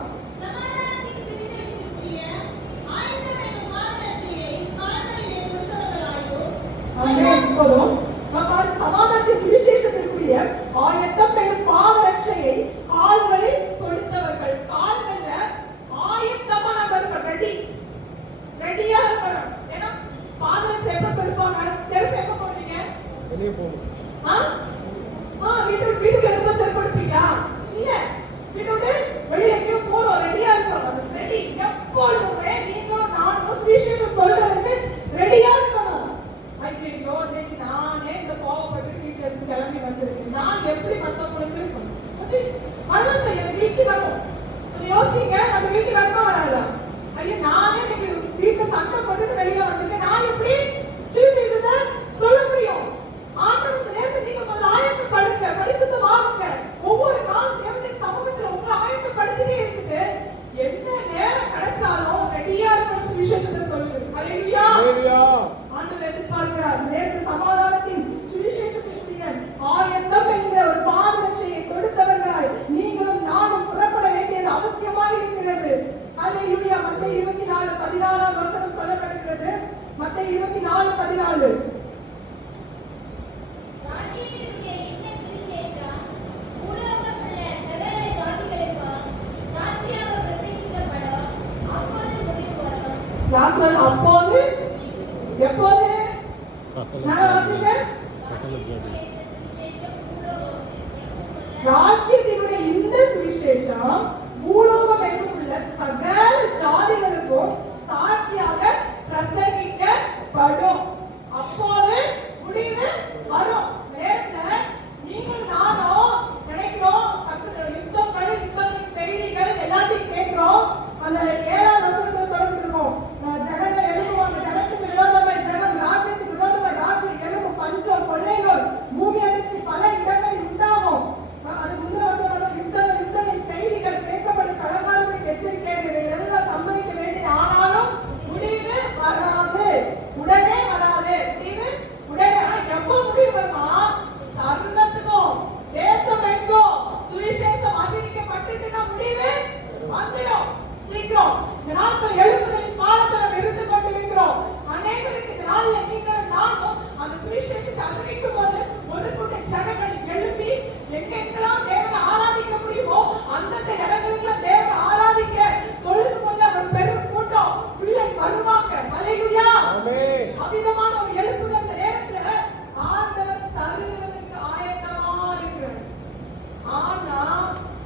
சமாதானத்தின் சுவிசேஷத்திற்குரிய ஆயத்தம் என்னும் பாதரட்சையை கால்களில் கொடுத்தவர்கள். கால்கள்ல ஆயத்தமா நம்ம இருக்கணும், ரெடியா இருக்கணும். ஏன்னா பாதரட்சை எப்ப கொடுப்பாங்க? செருப்பு எப்ப போடுவீங்க? வெளியே போகும். வீட்டுக்கு எப்ப செருப்பு கொடுப்பீங்களா? இல்ல, வீட்டு வெளியில எங்கேயோ போறோம், ரெடியா இருக்கணும். ரெடி எப்பொழுதுமே நீங்களும் நானும் சுவிசேஷம் சொல்றதுக்கு ரெடியா இருக்கணும். ஐயோ இன்னைக்கு நானே இந்த கோவப்பட்டு வீட்டுல இருந்து கிளம்பி வந்திருக்கேன், நான் எப்படி மத்தவங்களுக்கு சொல்லணும்? அதான் செய்ய வீட்டுக்கு வரும். யோசிங்க, அந்த வீட்டுக்கு வரமா வராதா? ஐயா நானே இன்னைக்கு வீட்டுல சண்டை போட்டுட்டு வெளியில வந்திருக்கேன், நான் எப்படி சுவிசேஷத்தை சொல்ல முடியும்? ஆண்டவர் நேரத்தில் நீங்க முதல்ல ஆயத்தப்படுங்க, பரிசுத்தமாகுங்க. ஒவ்வொரு நாளும் தேவனுடைய சமூகத்துல உங்களை ஆயத்தப்படுத்திட்டே இருக்குது. என்ன நேரம் கிடைச்சாலும் ரெடியா இருக்கணும் சுவிசேஷத்தை சொல்லுங்க. அல்லேலூயா. ஆண்டவர் எதிர்பார்க்கிறார். நேரத்தில் சமாதானத்தின் சுவிசேஷத்திற்குரிய ஆயத்தம் என்கிற ஒரு பாதரட்சையை கொடுத்தவர்களாய் நீங்களும் நானும் புறப்பட வேண்டியது அவசியமாக இருக்கிறது. அல்லேலூயா. மத்தேயு 24:14 வசனம் சொல்லப்படுகிறது. மத்தேயு 24:14 மேல வாசிங்க. ராஜ்யத்தினுடைய இந்த சுவிசேஷம் பூலோகம் எங்கும் உள்ள சகல ஜாதிகளுக்கும் சாட்சியாக பிரசங்கிக்கப்படும். அப்போது முடிவு வரும். நேரத்துல நீங்கள் நானும் நினைக்கிறோம், யுத்தங்கள் யுத்தத்தின் செய்திகள் எல்லாத்தையும் கேட்கிறோம். அந்த 7ஆம் வசனத்துல சொல்லப்பட்டிருக்கோம், ஜனங்கள் எழுப்புவாங்க, ஜனத்துக்கு விரோதமாய் ஜனம், ராஜ்யத்துக்கு விரோதமாய் ராஜ்யம் எழுப்பும், பஞ்சம் கொள்ளை நோய் பூமி அதிர்ச்சி பல இடங்களில் உண்டாகும். அது முந்தின வசனம் யுத்தங்கள் யுத்தங்களின் செய்திகள் கேட்கப்படும், கலங்காதபடி எச்சரிக்கை எல்லாம் சம்பவிக்க வேண்டியது. ஆனாலும் முடிவு வராது, உடனே வராது. முடிவு உடனே எப்போ முடிவு வருமா? சர்வத்துக்கும் தேசம் எங்கும் சுவிசேஷம் அறிவிக்கப்பட்டுட்டுனா முடிவு வந்துடும் சீக்கிரம். இந்த நாட்கள் எழுப்புதலின் காலத்தை நாம் இருந்து கொண்டிருக்கிறோம். அநேகருக்கு இந்த நாளில் நீங்கள் நானும் அந்த சுவிசேஷத்தை அறிவிக்கும் போது ஒரு கூட்ட ஜனங்கள் எழுப்பி எங்கெங்கெல்லாம் தேவனை ஆராதிக்க முடியுமோ அந்தந்த இடங்களுக்குள்ள தேவனை ஆராதிக்க தொழுது கொள்ள ஒரு பெரும் கூட்டம் உள்ளே வருவாங்க. அல்லேலூயா, ஆமென். அவிதமான ஒரு எழுப்புதல் இந்த நேரத்துல ஆண்டவர் தருவதற்கு ஆயத்தமா இருக்கிறார். ஆனா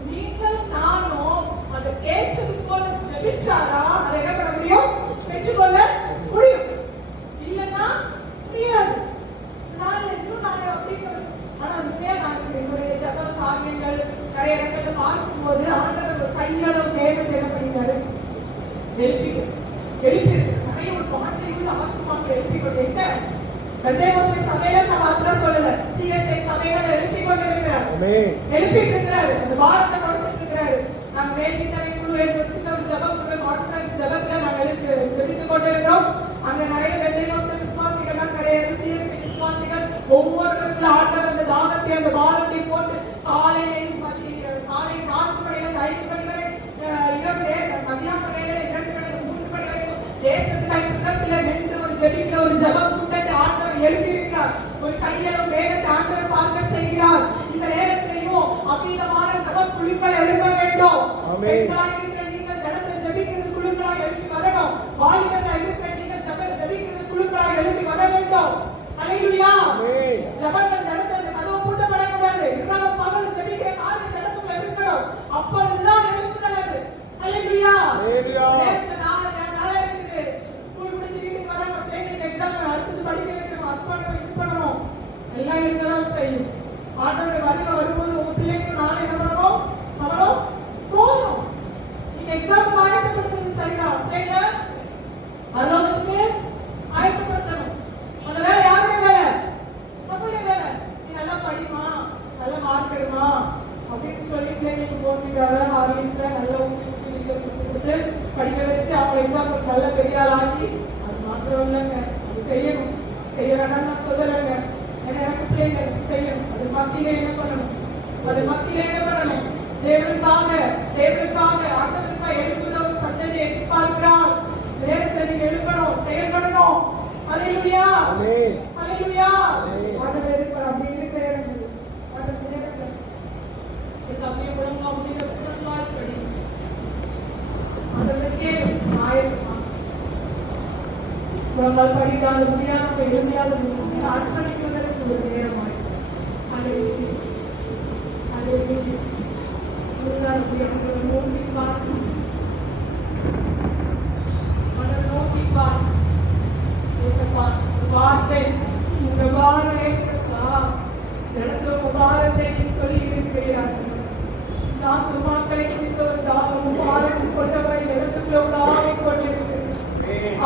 நீங்களும் நானும் அதை கேட்சதுக்கு போல ஜெபிச்சாரா அதை என்ன பண்ண முடியும்? பெற்றுக்கொள்ள முடியும். இல்லைன்னா முடியாது. நானே அப்படிங்கிறது. ஆனா உண்மையா நான் என்னுடைய ஜப காரியங்கள் நிறைய இடத்துல பார்க்கும்போது ஆண்டவர் ஒரு கையளவு நேரத்தை என்ன பண்ணிட்டாரு? எழுப்பி நிறைய ஒரு பாய்ச்சையும் ஆத்மாக்கள் எழுப்பி கொண்டு எங்க பெந்தேகோஸ்தே சபையில நான் மாத்திரம் சொல்லல, சிஎஸ்ஐ சபையில எழுப்பி கொண்டு இருக்கிறார், எழுப்பிட்டு இருக்கிறாரு, அந்த பாரத்தை கொடுத்துட்டு இருக்கிறாரு. நாங்க வேலைத்தரை குழு வச்சுட்டு ஒரு ஜப குழு கான்ஃபரன்ஸ் ஜபத்துல நாங்க எழுப்பிக் கொண்டிருக்கிறோம். அங்க நிறைய பெந்தேகோஸ்தே விசுவாசிகள் கிடையாது, சிஎஸ்ஐ விசுவாசிகள் ஒவ்வொருவருக்கும் ஆண்டவர் அந்த தாகத்தை அந்த பாரத்தை போட்டு காலை 4 மணியிலிருந்து 5 மணி வரை, இரவு மதியான வேலை 2 மணி 3 மணி வரைக்கும் தேசத்துக்காய் பிறப்பில நின்று ஒரு ஜெபிக்கிற ஒரு ஜப கூட்டத்தை ஆண்டவர் எழுப்பி இருக்கிறார். ஒரு கையளவு வேகத்தை ஆண்டவர் பார்க்க செய்கிறார். இந்த நேரத்திலையும் அபீதமான ஜப குழுக்கள் எழுப்ப வேண்டும். பெண்களாய் இருக்கிற நீங்கள் ஜனத்தை ஜெபிக்கிறது குழுக்களாய் எழுப்பி வரணும். வாலிபர்களாய் இருக்கிற நீங்கள் ஜெபிக்கிறது குழுக்களாய் எழுப்பி வர வேண்டும். அல்லேலூயா, ஜபங்கள் நடத்த அந்த கதவு பூட்டப்படக்கூடாது. இரவு பகல் ஜெபிக்கிற காரியம் நடத்தும் இருக்கணும். அப்பொழுதுதான் எழுப்புதல் அது. அல்லேலூயா, நேரத்துல நாளை இருக்குது, ஸ்கூல் முடிஞ்சு வீட்டுக்கு வர பிள்ளைங்களுக்கு எக்ஸாம் அடுத்தது படிக்க வைக்கணும், அது பண்ணணும் இது பண்ணணும், எல்லாம் இருக்கதான் செய்யும். ஆண்டவருடைய வருகை வரும்போது உங்க பிள்ளைங்களுக்கு நாளை என்ன பண்ணணும்? அவனும் போகணும். நீங்க எக்ஸாம் ஆயத்தப்படுத்துறது சரிதான், பிள்ளைங்க அலுவலகத்துக்கு ஆயத்தப்படுத்தணும். அந்த வேலை யாருடைய வேலை? நம்மளுடைய வேலை. நீ நல்லா படிமா, நல்ல மார்க் எடுமா அப்படின்னு சொல்லி பிள்ளைங்களுக்கு போட்டிக்காக ஆர்வீஸ்ல நல்ல கொடுத்து படிக்க வச்சு அவங்க எக்ஸாம் நல்ல பெரிய ஆள் ஆக்கி அது மாத்திரம் இல்லைங்க, அது செய்யணும். செய்ய வேண்டாம் நான் சொல்லலைங்க, ஏன்னா எனக்கு பிள்ளைங்க செய்யணும். அது மத்தியில என்ன பண்ணணும்? அது மத்தியில என்ன பண்ணணும்? தேவனுக்காக ஆண்டவருக்காக எழுப்புகிற ஒரு சந்ததியை எதிர்பார்க்கிறார். நேரத்தை நீங்க எழுப்பணும், செயல்படணும். அல்லேலூயா, அல்லேலூயா. ஆண்டவர் எதிர்பார் அப்படி இருக்கிற இடங்கள் அந்த நேரத்துல இது அப்படியே புலம்பா முடிந்த புலம்பாய் படி ஆண்டவருக்கே ஆயத்தமா புலம்பால் படிக்காத முடியாத எழுதியாத அர்ப்பணிக்கிறதற்கு ஒரு நேரமாய். அல்லேலூயா, அல்லேலூயா. நோக்கி பார்க்கணும், நோக்கி பார்க்கணும். வார்த்தை உங்க பாரத்தை இடத்துல உங்க பாரத்தை நீ சொல்லி இருக்கிறீர்கள். நாட்டு மக்களை குறித்த ஒரு தாகம் பாரத்தை கொண்டவரை நிலத்துக்குள்ள உலாவிக் கொண்டிருக்கிறது.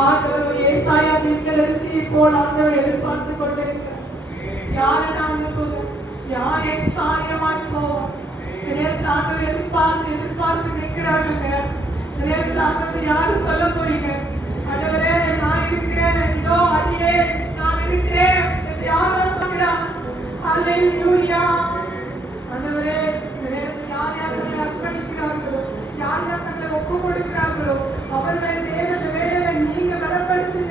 ஆண்டவர் ஒரு ஏசாயா தீர்க்கதரிசியை போல் ஆண்டவர் எதிர்பார்த்து கொண்டிருக்கிறார். யாரை நாங்க சொல்லுவோம்? யார் என் காரியமாய் போவோம்? நேரத்தில் ஆண்டவர் எதிர்பார்த்து நிற்கிறாங்க. நேரத்தில் ஆண்டவர் யாரு சொல்ல போறீங்க? ஆண்டவரே நான் இருக்கிறேன், இதோ அடியே நான் இருக்கிறேன் என்று யார் சொல்கிறார்? அல்லேலூயா.